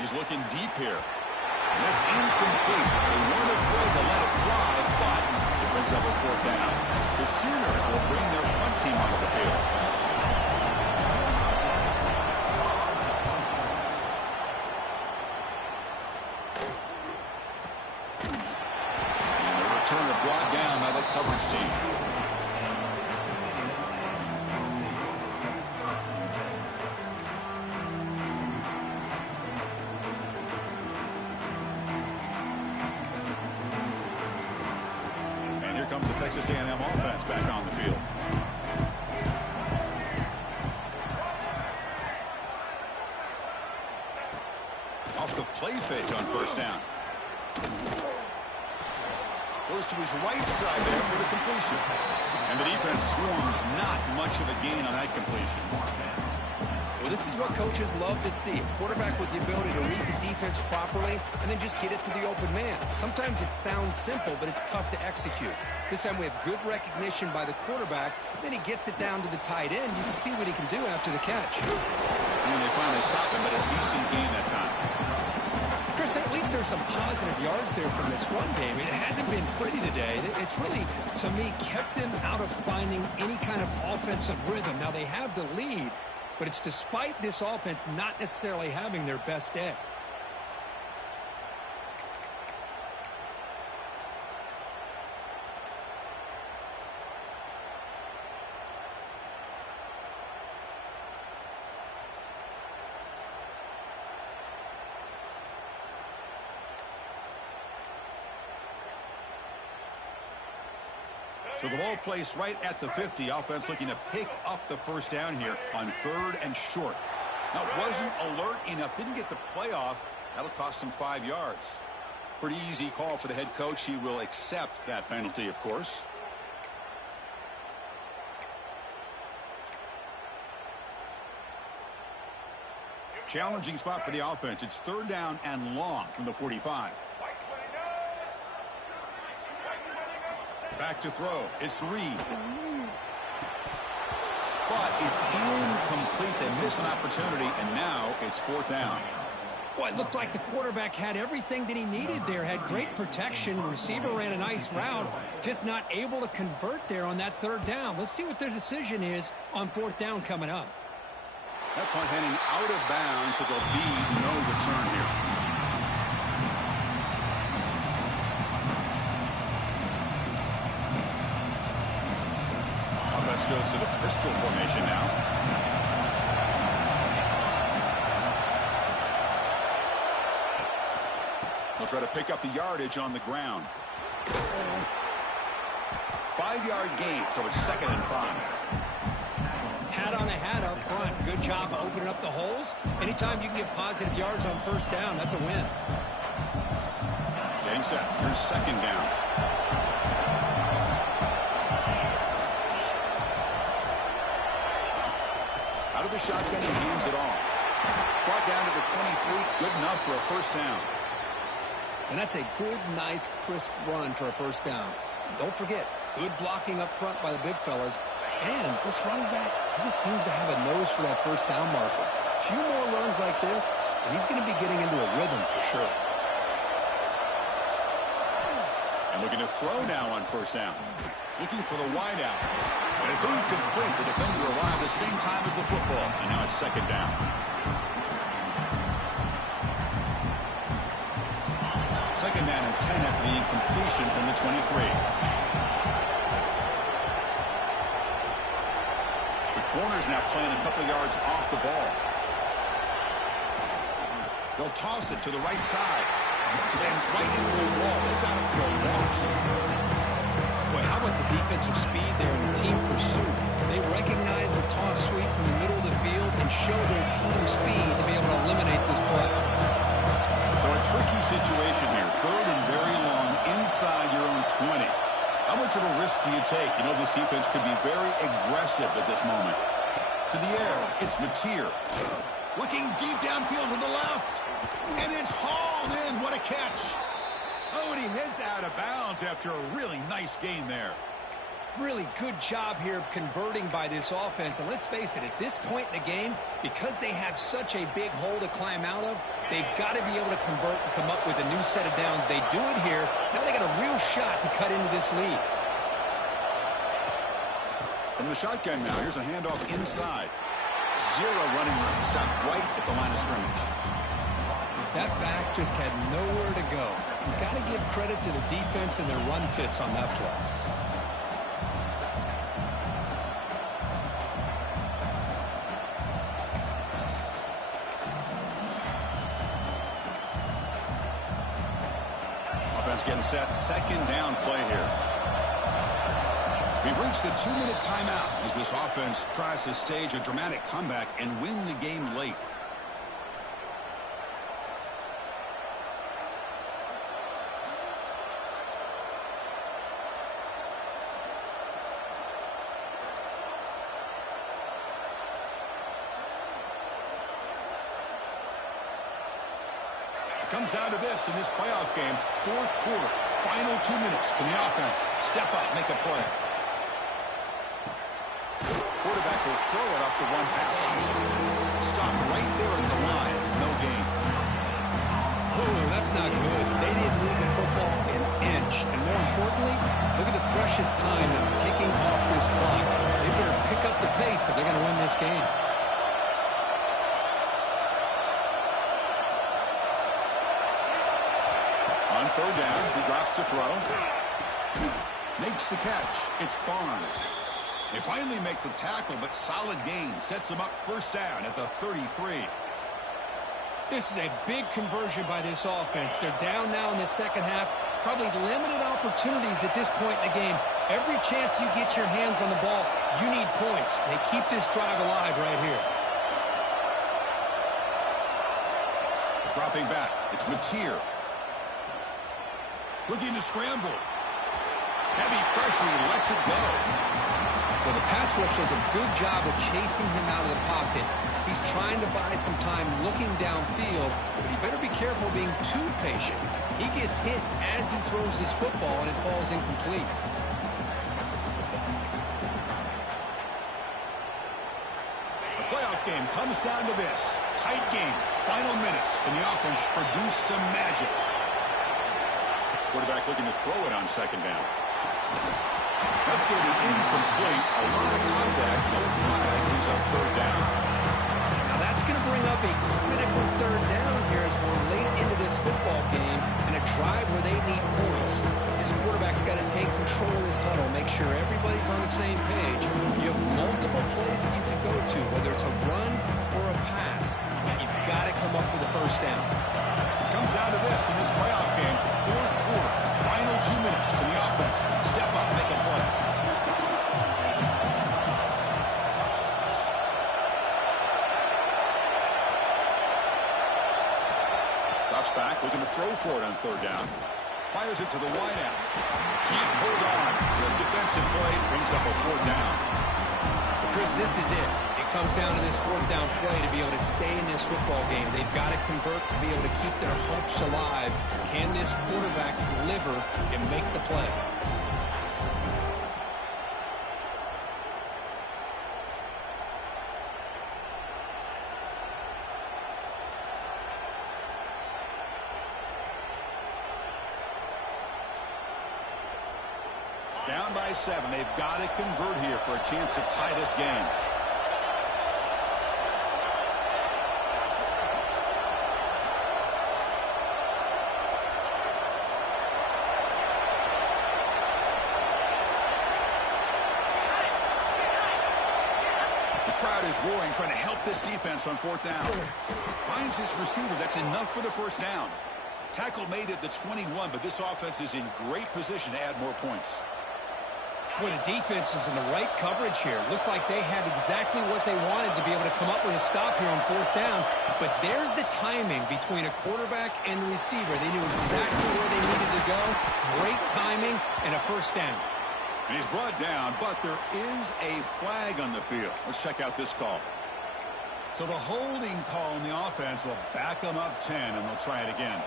He's looking deep here. And that's incomplete. They weren't afraid to let it fly, but it brings up a fourth down. The Sooners will bring their punt team onto the field. coverage team. And here comes the Texas A&M offense back on the field. Off the play fake on first down. Goes to his right side there for the completion. And the defense swarms, not much of a gain on that completion. Well, this is what coaches love to see. A quarterback with the ability to read the defense properly and then just get it to the open man. Sometimes it sounds simple, but it's tough to execute. This time we have good recognition by the quarterback. Then he gets it down to the tight end. You can see what he can do after the catch. And they finally stop him, but a decent gain that time. Chris, at least there's some positive yards there from this run game. It hasn't been pretty today. It's really, to me, kept them out of finding any kind of offensive rhythm. Now, they have the lead, but it's despite this offense not necessarily having their best day. So the ball placed right at the 50. Offense looking to pick up the first down here on 3rd and short. Now, wasn't alert enough. Didn't get the play off. That'll cost him 5 yards. Pretty easy call for the head coach. He will accept that penalty, of course. Challenging spot for the offense. It's 3rd down and long from the 45. Back to throw. It's Reed. But it's incomplete. They miss an opportunity, and now it's 4th down. Well, it looked like the quarterback had everything that he needed there. Had great protection. Receiver ran a nice route. Just not able to convert there on that 3rd down. Let's see what their decision is on 4th down coming up. That punt heading out of bounds, so there'll be no return here. Goes to the pistol formation now. He'll try to pick up the yardage on the ground. 5-yard gain, so it's 2nd and 5. Hat on a hat up front. Good job opening up the holes. Anytime you can get positive yards on 1st down, that's a win. Getting set. Here's 2nd down. Out of the shotgun, he hands it off. Brought down to the 23, good enough for a 1st down. And that's a good, nice, crisp run for a 1st down. Don't forget, good blocking up front by the big fellas. And this running back, he just seems to have a nose for that 1st down marker. A few more runs like this, and he's going to be getting into a rhythm for sure. And looking to throw now on 1st down. Looking for the wideout. And it's incomplete. The defender arrived at the same time as the football. And now it's 2nd down. Second down and 10 after the incompletion from the 23. The corner's now playing a couple yards off the ball. They'll toss it to the right side. Sends right into the wall. They've got him for a loss. Boy, how about the defensive speed there in the team pursuit? They recognize the toss sweep from the middle of the field and show their team speed to be able to eliminate this play. So a tricky situation here. 3rd and very long inside your own 20. How much of a risk do you take? You know, this defense could be very aggressive at this moment. To the air, it's Mateer. Looking deep downfield to the left. And it's hauled in. What a catch. Oh, and he heads out of bounds after a really nice gain there. Really good job here of converting by this offense. And let's face it, at this point in the game, because they have such a big hole to climb out of, they've got to be able to convert and come up with a new set of downs. They do it here. Now they got a real shot to cut into this lead. From the shotgun now, here's a handoff inside. 0 running room. Stopped right at the line of scrimmage. That back just had nowhere to go. You've got to give credit to the defense and their run fits on that play. getting set. Second down play here. We've reached the 2-minute timeout as this offense tries to stage a dramatic comeback and win the game late. Comes down to this in this playoff game. Fourth quarter, final 2 minutes. Can the offense step up, make a play? Quarterback will throw it off the one-pass option. Stop right there at the line. No gain. Oh, that's not good. They didn't move the football an inch. And more importantly, look at the precious time that's ticking off this clock. They better pick up the pace if they're going to win this game. On third down, he drops to throw. Makes the catch. It's Barnes. They finally make the tackle, but solid gain. Sets them up first down at the 33. This is a big conversion by this offense. They're down now in the second half. Probably limited opportunities at this point in the game. Every chance you get your hands on the ball, you need points. They keep this drive alive right here. Dropping back. It's Mateer. Looking to scramble. Heavy pressure. He lets it go. Well, the pass rush does a good job of chasing him out of the pocket. He's trying to buy some time looking downfield, but he better be careful being too patient. He gets hit as he throws this football, and it falls incomplete. The playoff game comes down to this. Tight game. Final minutes. Can the offense produce some magic? Quarterback looking to throw it on second down. That's going to be incomplete. A lot of contact. No flag. Brings up third down. Now that's going to bring up a critical third down here as we're late into this football game and a drive where they need points. This quarterback's got to take control of this huddle, make sure everybody's on the same page. You have multiple plays that you can go to, whether it's a run or a pass. But you've got to come up with a first down. Comes down to this in this playoff game. Fourth quarter. Final 2 minutes. Can the offense step up, make a play? Drops back, looking to throw for it on third down. Fires it to the wideout. Can't hold on. Good defensive play brings up a fourth down. Chris, this is it. It comes down to this fourth down play to be able to stay in this football game. They've got to convert to be able to keep their hopes alive. Can this quarterback deliver and make the play? Down by 7. They've got to convert here for a chance to tie this game. The crowd is roaring, trying to help this defense on fourth down. Finds his receiver. That's enough for the first down. Tackle made at the 21, but this offense is in great position to add more points. Boy, the defense is in the right coverage here. Looked like they had exactly what they wanted to be able to come up with a stop here on fourth down. But there's the timing between a quarterback and the receiver. They knew exactly where they needed to go. Great timing and a first down. And he's brought down, but there is a flag on the field. Let's check out this call. So the holding call on the offense will back them up 10, and they'll try it again.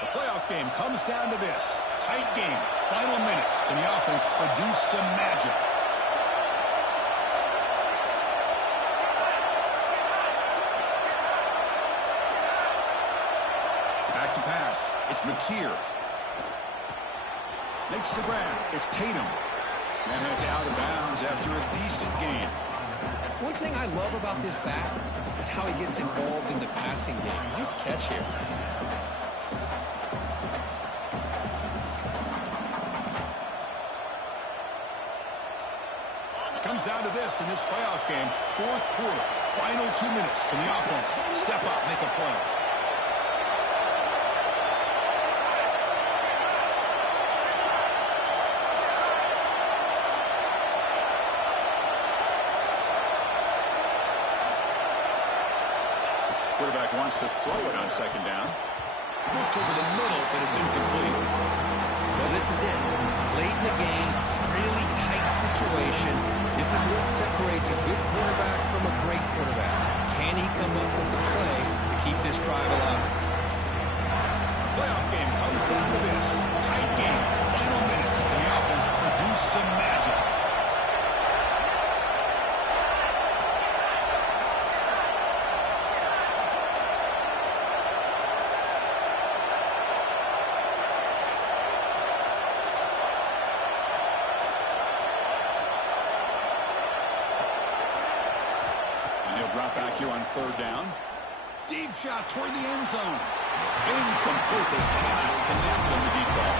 The playoff game comes down to this. Tight game. Final minutes. Can the offense produce some magic? Back to pass. It's Mateer. Makes the grab. It's Tatum. And heads out of bounds after a decent game. One thing I love about this back is how he gets involved in the passing game. Nice catch here. Comes down to this in this playoff game. Fourth quarter. Final 2 minutes. Can the offense step up, make a play? Quarterback wants to throw it on second down. Looked over the middle, but it's incomplete. Well, this is it. Late in the game, really tight situation. This is what separates a good quarterback from a great quarterback. Can he come up with the play to keep this drive alive? Playoff game comes down to this. Tight game, final minutes, and the offense produced some magic. Drop back here on third down. Deep shot toward the end zone. Incomplete. They cannot connect on the deep ball.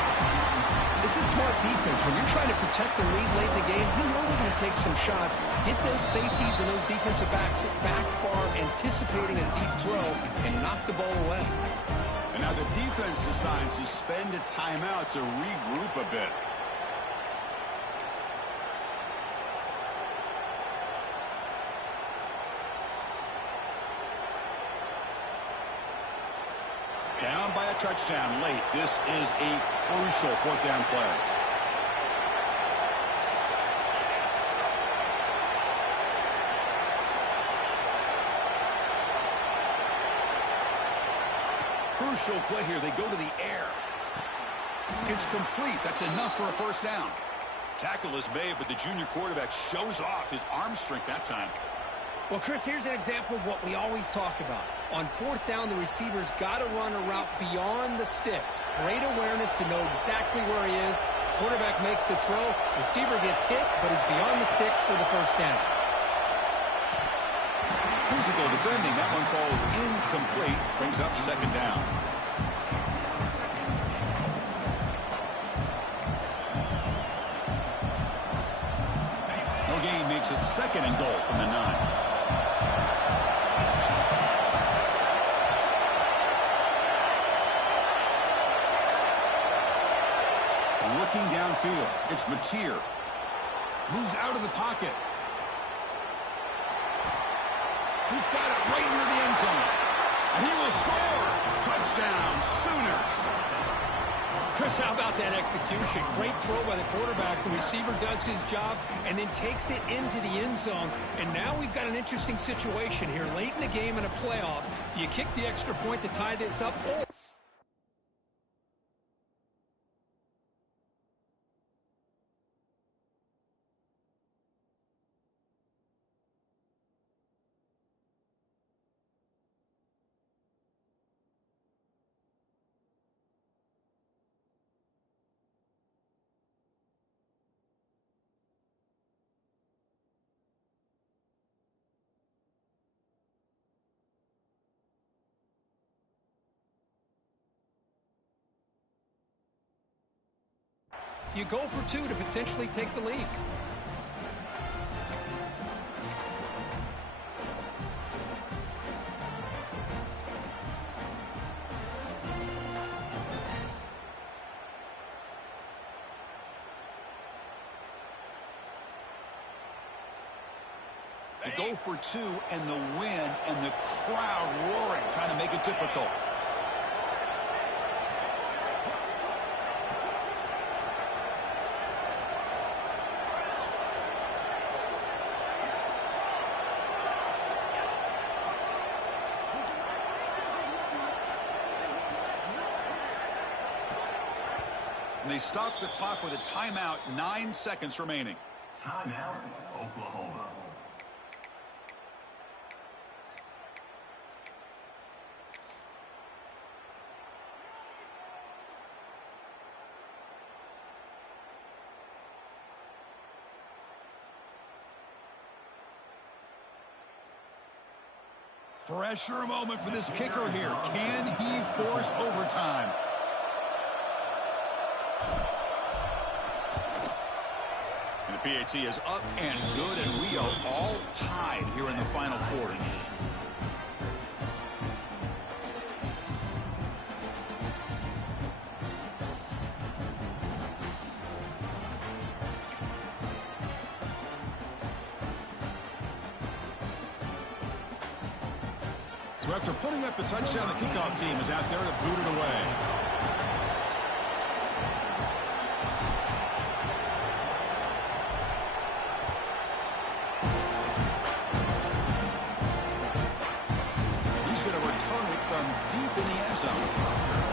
This is smart defense. When you're trying to protect the lead late in the game, you know they're going to take some shots. Get those safeties and those defensive backs back far, anticipating a deep throw, and knock the ball away. And now the defense decides to spend a timeout to regroup a bit. Down by a touchdown late. This is a crucial fourth down play. Crucial play here. They go to the air. It's complete. That's enough for a first down. Tackle is made, but the junior quarterback shows off his arm strength that time. Well, Chris, here's an example of what we always talk about. On fourth down, the receiver's got to run a route beyond the sticks. Great awareness to know exactly where he is. Quarterback makes the throw. Receiver gets hit, but is beyond the sticks for the first down. Physical defending. That one falls incomplete. Brings up second down. No gain makes it second and goal from the 9. Looking downfield, it's Mateer. Moves out of the pocket. He's got it right near the end zone. And he will score. Touchdown, Sooners. Chris, how about that execution? Great throw by the quarterback. The receiver does his job and then takes it into the end zone. And now we've got an interesting situation here. Late in the game in a playoff, do you kick the extra point to tie this up? Or you go for two to potentially take the lead. They go for two and the win and the crowd roaring, trying to make it difficult. And they stop the clock with a timeout, 9 seconds remaining. Timeout, Oklahoma. Pressure moment for this kicker here. Can he force overtime? And the PAT is up and good, and we are all tied here in the final quarter. So after putting up the touchdown, the kickoff team is out there to boot it away. He's going to return it from deep in the end zone.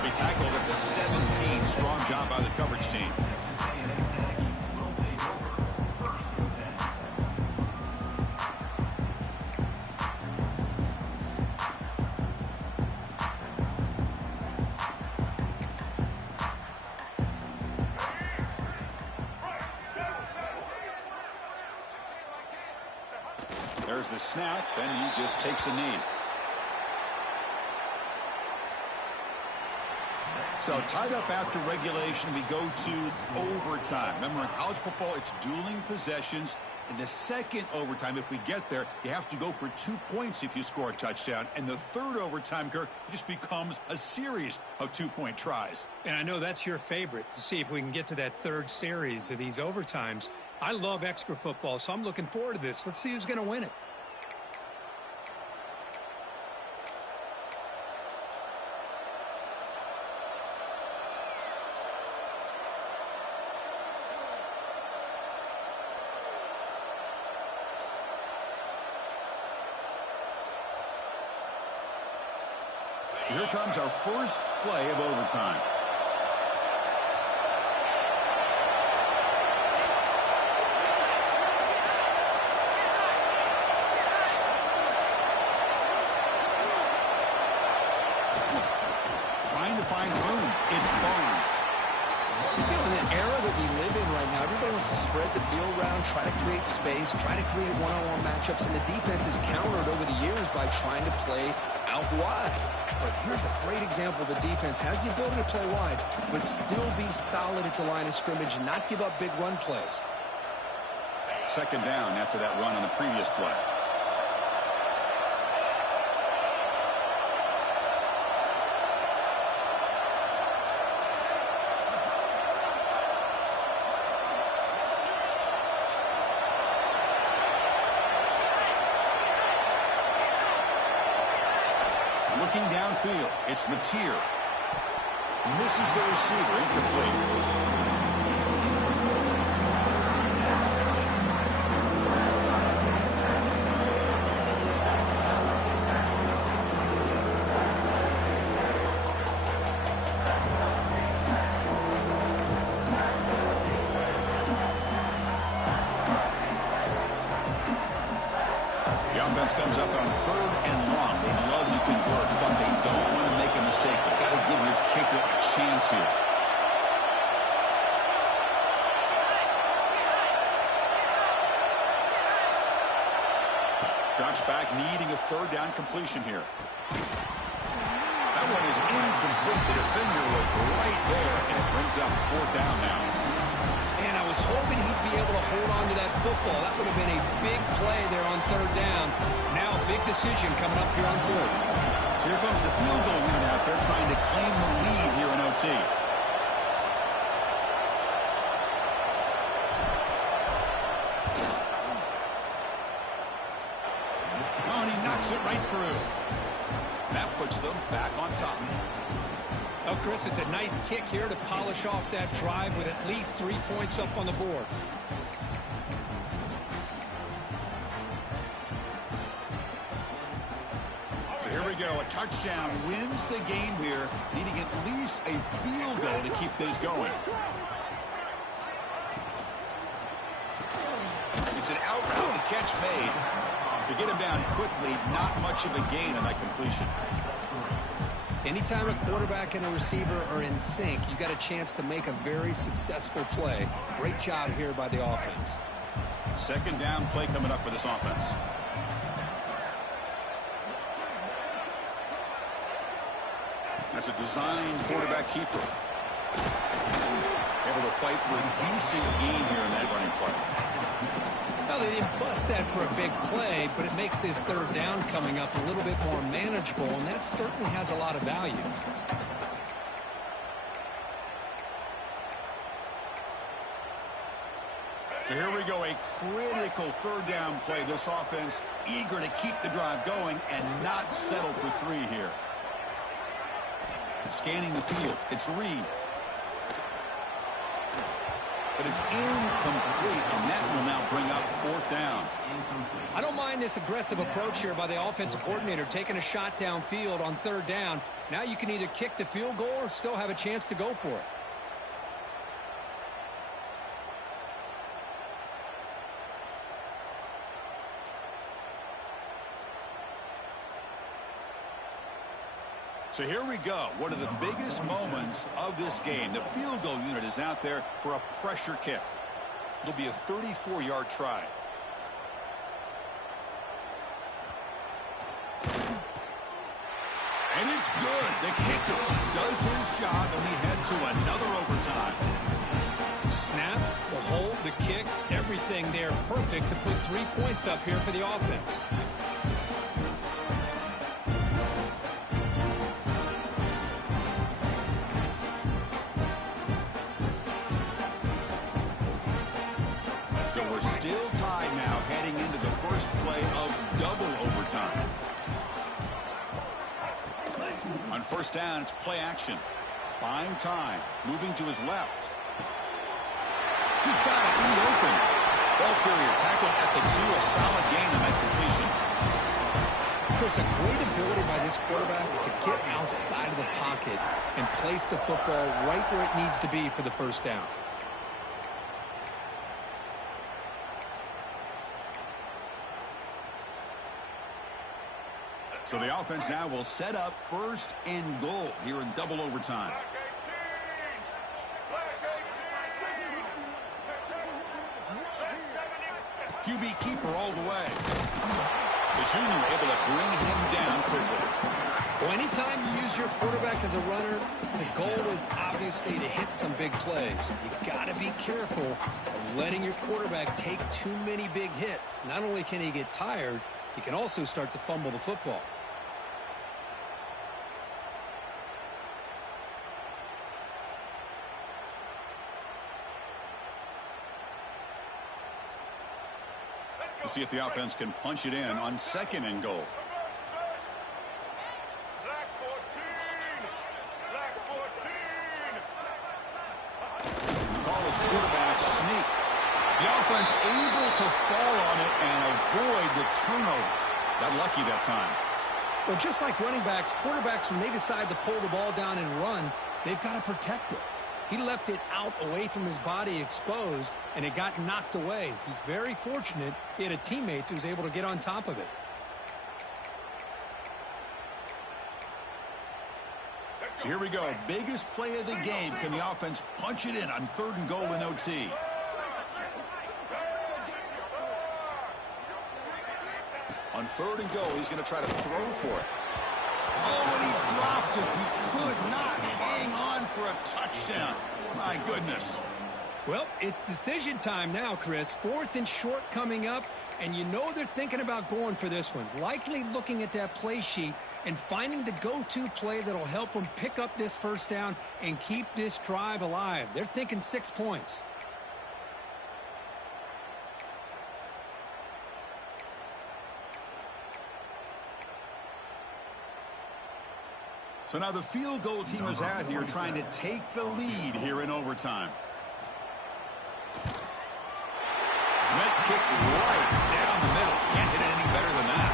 He tackled at the 17. Strong job by the coverage team. There's the snap, and he just takes a knee. So tied up after regulation, we go to overtime. Remember, in college football, it's dueling possessions. In the second overtime, if we get there, you have to go for 2 points if you score a touchdown. And the third overtime, Kirk, it just becomes a series of 2-point tries. And I know that's your favorite, to see if we can get to that third series of these overtimes. I love extra football, so I'm looking forward to this. Let's see who's going to win it. So here comes our first play of overtime. Trying to find room. It's Barnes. You know, in the era that we live in right now, everybody wants to spread the field around, try to create space, try to create one-on-one matchups, and the defense is countered over the years by trying to play out wide. But here's a great example. The defense has the ability to play wide, but still be solid at the line of scrimmage and not give up big run plays. Second down after that run on the previous play. Looking downfield, it's Mateer. Misses the receiver, incomplete. The offense comes up on 3rd and long. They love to convert, but they don't want to make a mistake. You've got to give your kicker a chance here. Drops back, needing a 3rd down completion here. That one is incomplete. The defender was right there, and it brings up 4th down now. And I was hoping he'd be able to hold on to that football. That would have been a big play there on 3rd down. Now a big decision coming up here on 4th. So here comes the field goal unit out there trying to claim the lead here in OT. Oh, and he knocks it right through. That puts them back on top. Oh, Chris, it's a nice kick here to polish off that drive with at least 3 points up on the board. So here we go. A touchdown wins the game here, needing at least a field goal to keep this going. It's an out route, the catch made. To get him down quickly, not much of a gain on that completion. Anytime a quarterback and a receiver are in sync, you got a chance to make a very successful play. Great job here by the offense. Second down play coming up for this offense. That's a design quarterback keeper. Able to fight for a decent gain here in that running play. Well, they didn't bust that for a big play, but it makes this 3rd down coming up a little bit more manageable, and that certainly has a lot of value. So here we go, a critical third down play. This offense eager to keep the drive going and not settle for 3 here. Scanning the field, it's Reed. But it's incomplete, and that will now bring up 4th down. I don't mind this aggressive approach here by the offensive coordinator, taking a shot downfield on 3rd down. Now you can either kick the field goal or still have a chance to go for it. So here we go. One of the biggest moments of this game. The field goal unit is out there for a pressure kick. It'll be a 34-yard try. And it's good. The kicker does his job, and we head to another overtime. Snap, the hold, the kick, everything there perfect to put 3 points up here for the offense. So we're still tied now, heading into the first play of double overtime. On 1st down, it's play action. Buying time, moving to his left. He's got it in the open. Ball carrier tackled at the 2, a solid gain on that completion. Chris, a great ability by this quarterback to get outside of the pocket and place the football right where it needs to be for the 1st down. So the offense now will set up 1st and goal here in double overtime. QB keeper all the way. The junior able to bring him down quickly. Well, anytime you use your quarterback as a runner, the goal is obviously to hit some big plays. You got to be careful of letting your quarterback take too many big hits. Not only can he get tired, he can also start to fumble the football. We'll see if the offense can punch it in on 2nd and goal. The call is quarterback sneak. The offense able to fall on it and avoid the turnover. Got lucky that time. Well, just like running backs, quarterbacks, when they decide to pull the ball down and run, they've got to protect it. He left it out away from his body exposed, and it got knocked away. He's very fortunate he had a teammate who was able to get on top of it. So here we go. Biggest play of the game. Can the offense punch it in on 3rd and goal in OT? On 3rd and goal, he's going to try to throw for it. Oh, and he dropped it. He could not hang on for a touchdown. My goodness. Well, it's decision time now, Chris. 4th and short coming up, and you know they're thinking about going for this one. Likely looking at that play sheet and finding the go-to play that'll help them pick up this 1st down and keep this drive alive. They're thinking 6 points. So now the field goal team is out here trying to take the lead here in overtime. Net kick right down the middle. Can't hit it any better than that.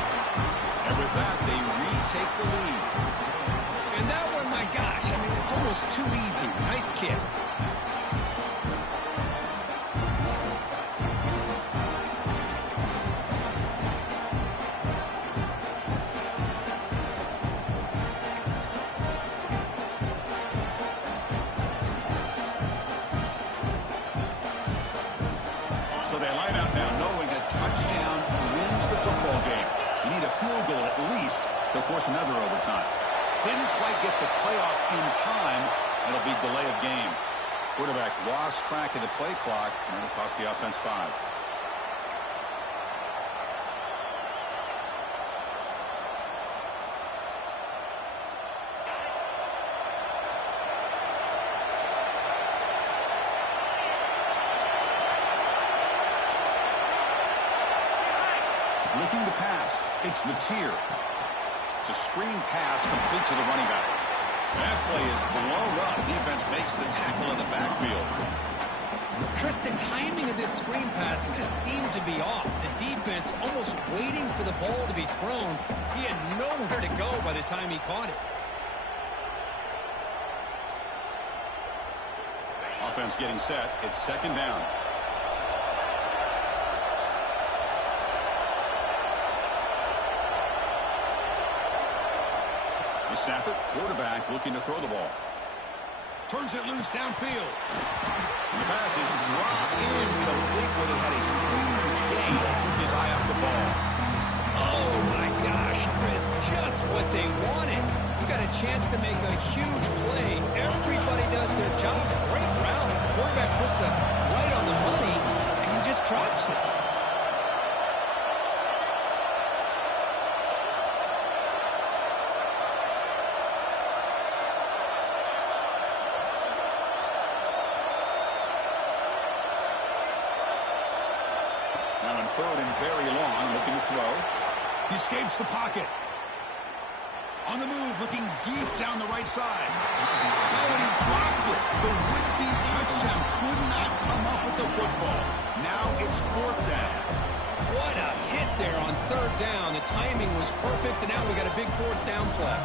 And with that, they retake the lead. And that one, my gosh, I mean, it's almost too easy. Nice kick. So they line out now knowing a touchdown wins the football game. You need a field goal at least to force another overtime. Didn't quite get the playoff in time. It'll be delay of game. Quarterback lost track of the play clock, and it'll cost the offense 5. looking to pass. It's Mateer. It's a screen pass complete to the running back. That play is blown up. Defense makes the tackle in the backfield. Chris, the timing of this screen pass just seemed to be off. The defense almost waiting for the ball to be thrown. He had nowhere to go by the time he caught it. Offense getting set. It's second down. The snap it. Quarterback looking to throw the ball. Turns it loose downfield. The pass is dropped incomplete where they had a huge gain. Took his eye off the ball. Oh, my gosh, Chris, just what they wanted. You got a chance to make a huge play. Everybody does their job. Great route. Quarterback puts it right on the money, and he just drops it. Now in third and very long, looking to throw. He escapes the pocket. On the move, looking deep down the right side. Oh, and he dropped it. The would-be touchdown could not come up with the football. Now it's fourth down. What a hit there on third down. The timing was perfect, and now we got a big fourth down play.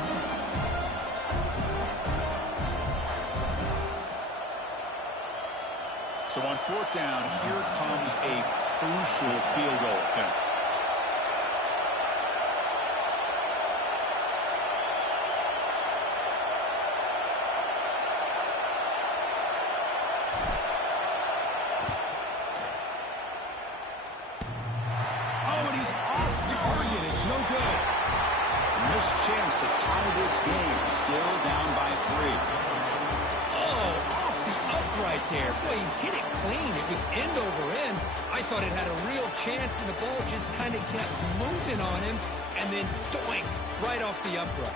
So on fourth down, here comes a crucial field goal attempt. Missed chance to tie this game. Still down by 3. Oh, off the upright there. Boy, he hit it clean. It was end over end. I thought it had a real chance, and the ball just kind of kept moving on him, and then doink, right off the upright.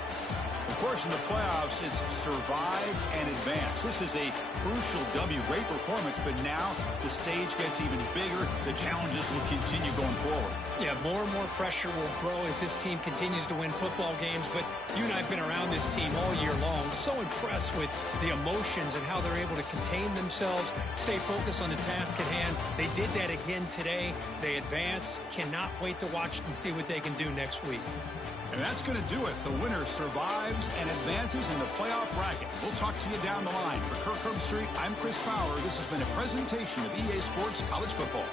Of course, in the playoffs, it's survive and advance. This is a crucial W. Great performance, but now the stage gets even bigger. The challenges will continue going forward. Yeah, more and more pressure will grow as this team continues to win football games, but you and I have been around this team all year long. So impressed with the emotions and how they're able to contain themselves, stay focused on the task at hand. They did that again today. They advance. Cannot wait to watch and see what they can do next week. And that's going to do it. The winner survives and advances in the playoff bracket. We'll talk to you down the line. For Kirk Herbstreit, I'm Chris Fowler. This has been a presentation of EA Sports College Football.